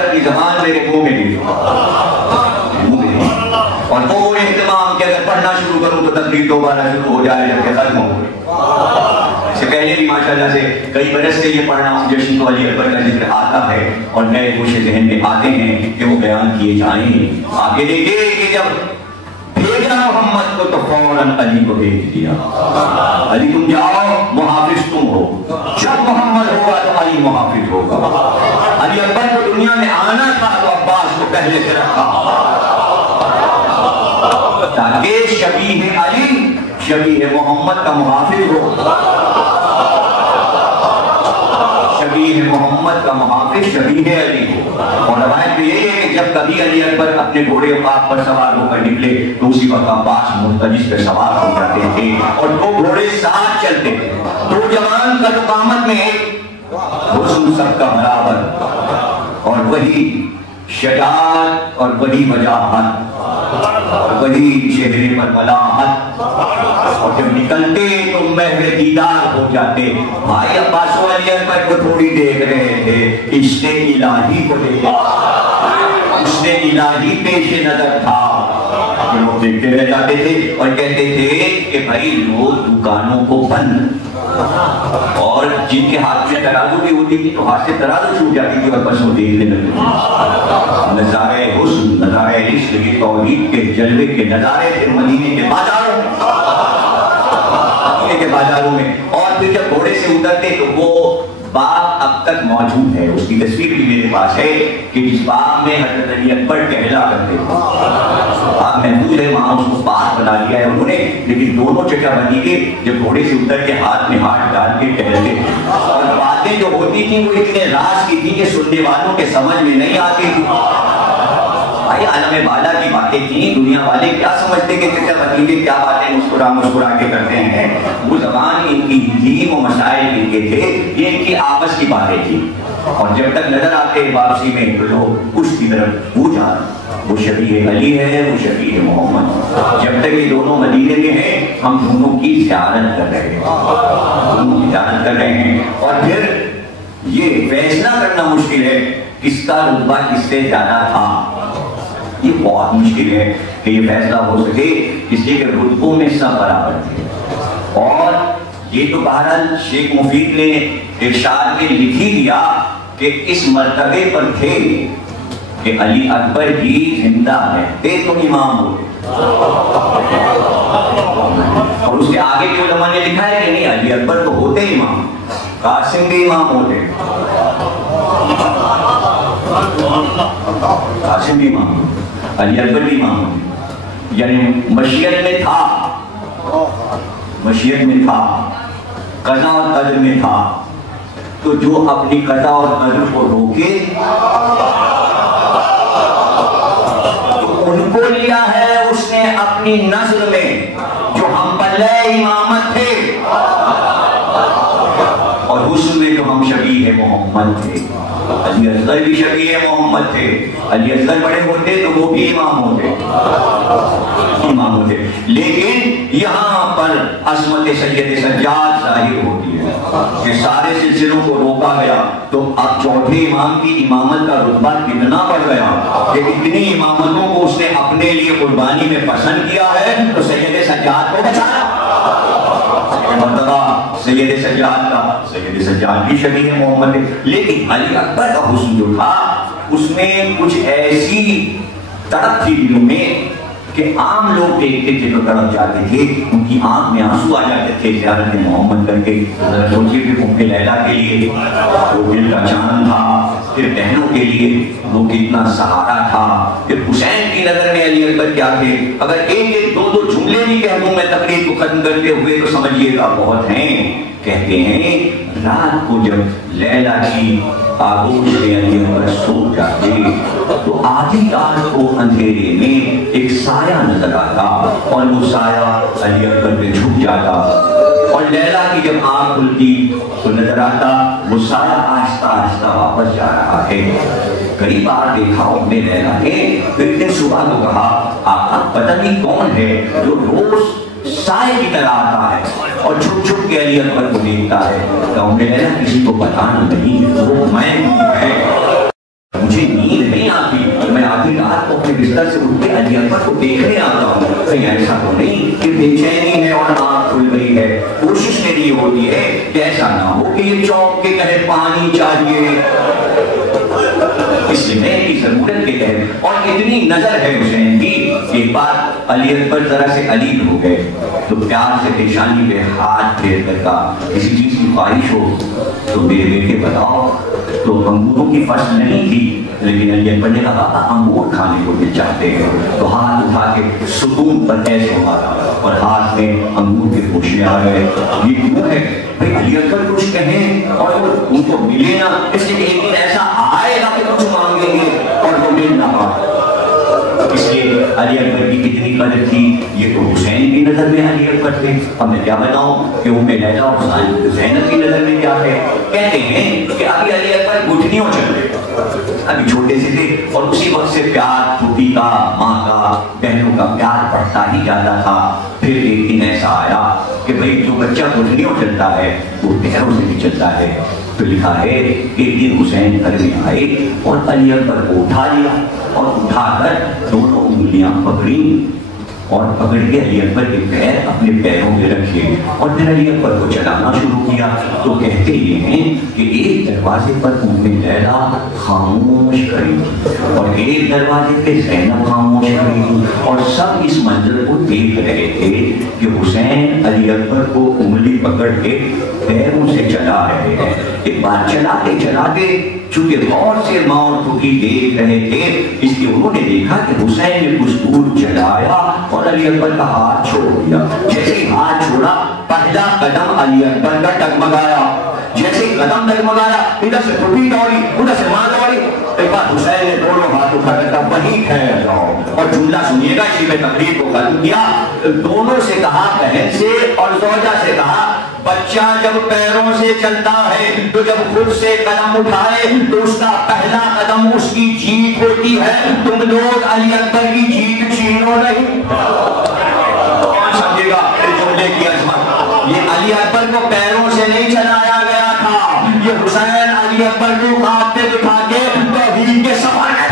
اپنی زبان میرے منہ میں دی اور وہ اہتمام کہ اگر پڑھنا شروع کروں تو تقریر دوبارہ شروع ہو جائے جب کہ ختم ہو گئی۔ اس سے پہلے بھی ماشاءاللہ سے کئی برس سے یہ پڑھنا جشن کو علی اکبر کا ذکر آتا ہے اور نئے گوشے ذہن میں آتے ہیں کہ وہ بیان کیے جائیں۔ آگے دیکھیں کہ جب بھیجا محمد کو تو فوراً علی کو بھیج دیا، علی تم جاؤ محافظ تم ہو، جب محمد ہوگا تو علی محافظ ہوگا۔ علی اکبر کو دنیا میں آنا تھا تو عباس کو پہلے سے رکھا تاکہ شبیہ علی شبیہ محمد کا محافظ ہو، شبیہ محمد کا محافظ شبیہ علی ہو۔ اور روایت میں یہی ہے کہ جب کبھی علی اکبر اپنے گھوڑے عقاب پر سوار ہو کر نکلے تو اسی وقت عباس مرتجز پہ سوار ہو جاتے تھے اور دو گھوڑے ساتھ چلتے تھے، دو جوان کا قامت میں حسن سب کا برابر، اور وہی شجاعت اور وہی وجاہت اور وہی چہرے پر ملاحت، اور جب نکلتے تو محو دیدار ہو جاتے۔ بھائی عباس و علی اکبر کو تھوڑی دیکھ رہے تھے، عشق الہی کو دیکھ رہے تھے، عشق الہی پیش نظر تھا۔ لوگ دیکھتے رہ جاتے تھے اور کہتے تھے کہ بھائی لوگ دکانوں کو بند، اور جن کے ہاتھ میں ترازو بھی ہوتی تھی تو ہاتھ سے ترازو چھوٹ جاتی تھی اور بس وہ دیکھنے لگتے تھے۔ نظارے حسن، نظارے عشق کی توحید کے جلوے کے نظارے تھے مدینے کے بازاروں میں، مدینے کے بازاروں میں۔ اور پھر جب گھوڑے سے اترتے تو وہ باغ اب تک موجود ہے، اس کی تصویر بھی میرے پاس ہے کہ جس باغ میں حضرت علی اکبر ٹہلا کرتے تھے، باغ محفوظ ہے، وہاں اس کو باغ بنا دیا ہے انہوں نے، لیکن دونوں چچا بھتیجے جب گھوڑے سے اتر کے ہاتھ میں ہاتھ ڈال کے ٹہلتے تھے اور باتیں جو ہوتی تھیں وہ اتنے راز کی تھی کہ سننے والوں کے سمجھ میں نہیں آتی تھی۔ بھائی عالم بالا کی باتیں تھیں، دنیا والے کیا سمجھتے کہ چچا بھتیجے کیا باتیں مسکرا مسکرا کے کرتے ہیں، وہ زبان ان کی تھی، وہ مسائل ان کے تھے، یہ ان کی آپس کی باتیں تھیں۔ اور جب تک نظر آتے واپسی میں تو لوگ اس کی طرف وہ جان، وہ شبیہ علی ہے، وہ شبیہ محمد۔ جب تک یہ دونوں مدینے میں ہیں ہم دونوں کی زیارت کر رہے ہیں، دونوں کی زیارت کر رہے ہیں، اور پھر یہ فیصلہ کرنا مشکل ہے کس کا رتبہ کس سے زیادہ تھا، یہ بہت مشکل ہے۔ کہ یہ فیصلہ ہو سکے، اس لیے کہ رتبوں میں سب برابر تھے۔ اور یہ تو بہرحال شیخ مفید نے ارشاد میں لکھ ہی دیا کہ اس مرتبے پر تھے کہ علی اکبر ہی زندہ رہتے تو امام ہوتے، اور اس کے آگے کے علماء نے لکھا ہے کہ نہیں، علی اکبر تو ہوتے امام، قاسم بھی امام ہوتے، قاسم بھی امام ہوتے، علی اکبر بھی امام ہوتے، یعنی مشیت میں تھا، مشیت میں تھا، قضا اور قدر میں تھا۔ تو جو اپنی قضا اور قدر کو روکے تو ان کو لیا ہے اس نے اپنی نسل میں جو ہم پلے امامت تھے، اور حسن میں جو ہم شبیہ محمد تھے۔ علی اصغر بھی شبیہ محمد تھے، علی اصغر بڑے ہوتے تو وہ بھی امام ہوتے، امام ہوتے، لیکن یہاں پر عظمت سید سجاد ظاہر ہوتی ہے کہ سارے سلسلوں کو روکا گیا تو اب چوتھے امام کی امامت کا رتبہ کتنا بڑھ گیا کہ اتنی امامتوں کو اس نے اپنے لیے قربانی میں پسند کیا ہے تو سید سجاد کو بچایا۔ مرتبہ سید سجاد کا، سید سجاد بھی شبیہ محمد ہے، لیکن علی اکبر کا حسن جو تھا اس میں کچھ ایسی تڑپ تھی دلوں میں کہ عام لوگ دیکھتے تھے تو تڑپ جاتے تھے، ان کی آنکھ میں آنسو آ جاتے تھے زیارت محمد کر کے۔ ذرا سوچیے کہ ام لیلا کے لیے وہ دل کا چاند تھا، پھر بہنوں کے لیے وہ کتنا سہارا تھا، پھر حسین کی نظر میں علی اکبر کیا تھے۔ اگر ایک ایک دو دو جملے بھی کہہ دوں میں تقریر کو ختم کرتے ہوئے تو سمجھیے گا بہت ہیں۔ کہتے ہیں رات کو جب لیلا کی آغوش میں علی اکبر سو جاتے تو آدھی رات کو اندھیرے میں ایک سایہ نظر آتا اور وہ سایہ علی اکبر پہ جھک جاتا، اور لیلا کی جب آنکھ کھلتی تو نظر آتا وہ سایہ آہستہ آہستہ واپس جا رہا ہے۔ کئی بار دیکھا ام لیلا نے، پھر ایک دن صبح کو کہا آقا پتہ نہیں کون ہے جو روز سائے کی طرح آتا ہے اور چھپ چھپ کے علی اکبر کو دیکھتا ہے۔ تو ام لیلا کسی کو پتہ نہیں، وہ میں مجھے نیند نہیں آتی، میں آدھی رات کو اپنے بستر سے اٹھ کے علی اکبر کو دیکھنے آتا ہوں، کہیں ایسا تو نہیں کہ بے چینی ہے اور آنکھ کھل گئی ہے۔ کوشش میری یہ ہوتی ہے کہ ایسا نہ ہو کہ یہ چوک کے کہے پانی چاہیے، اس لیے میں کی ضرورت کے تحت، اور اتنی نظر ہے حسین کی۔ ایک بار علی اکبر ذرا سے علیل ہو گئے تو پیار سے پیشانی پہ ہاتھ پھیر کر کہا کسی چیز کی خواہش ہو تو میرے بیٹے بتاؤ۔ تو انگوروں کی فصل نہیں تھی لیکن علی اکبر نے کہا انگور کھانے کو دل چاہتے ہیں، تو ہاتھ اٹھا کے ستون پر ایسے مارا اور ہاتھ میں انگور کے خوشے آ گئے۔ یہ کیوں ہے بھائی علی اکبر کچھ کہیں اور ان کو ملے نا، اس لیے ایک دن ایسا آئے گا کہ کچھ مانگیں گے اور وہ مل نہ پائے۔ اس لیے علی اکبر کی کتنی قدر تھی، یہ تو حسین کی نظر میں علی اکبر تھے۔ اب میں کیا بتاؤں کہ ام لیلا اور زینب کی نظر میں کیا تھے۔ کہتے ہیں کہ ابھی علی اکبر گھٹنیوں چل رہے، ابھی چھوٹے سے تھے، اور اسی وقت سے پیار پھوپھی کا، ماں کا، بہنوں کا پیار بڑھتا ہی جاتا تھا۔ پھر ایک دن ایسا آیا کہ بھئی جو بچہ گھٹنیوں چلتا ہے وہ پیروں سے بھی چلتا ہے۔ تو لکھا ہے ایک دن حسین گھر میں آئے اور علی اکبر کو اٹھا لیا اور اٹھا کر دونوں انگلیاں پکڑی اور پکڑ کے علی اکبر کے پیر اپنے پیروں میں رکھے اور پھر علی اکبر کو چلانا شروع کیا۔ تو کہتے یہ ہیں کہ ایک دروازے پر ام لیلا خاموش کھڑی اور ایک دروازے پہ زینب خاموش کھڑی، اور سب اس منظر کو دیکھ رہے تھے کہ حسین علی اکبر کو انگلی پکڑ کے پیروں سے چلا رہے ہیں۔ ایک بار چلاتے چلاتے چونکہ غور سے ماں اور پھوپھی دیکھ رہے تھے، اس لیے انہوں نے دیکھا کہ حسین نے کچھ دور چلایا اور علی اکبر کا ہاتھ چھوڑ دیا۔ جیسے ہی ہاتھ چھوڑا پہلا قدم علی اکبر کا ڈگمگایا، جیسے ہی قدم ڈگمگایا ادھر سے پھوپھی دوڑی ادھر سے ماں دوڑی۔ ایک بار حسین نے دونوں ہاتھ اٹھا کر کہا وہیں ٹھہر جاؤ، اور جملہ سنیے گا، اسی میں تقریر کو ختم کیا۔ دونوں سے کہا، بہن سے اور زوجہ سے کہا بچہ جب پیروں سے چلتا ہے تو جب خود سے قدم اٹھائے تو اس کا پہلا قدم اس کی جیت ہوتی ہے، تم لوگ علی اکبر کی جیت چھینو نہیں۔ سمجھے گا جملے کی عظمت، یہ علی اکبر کو پیروں سے نہیں چلایا گیا تھا، یہ حسین علی اکبر کو خواب پہ دکھا کے توحید کے سفر میں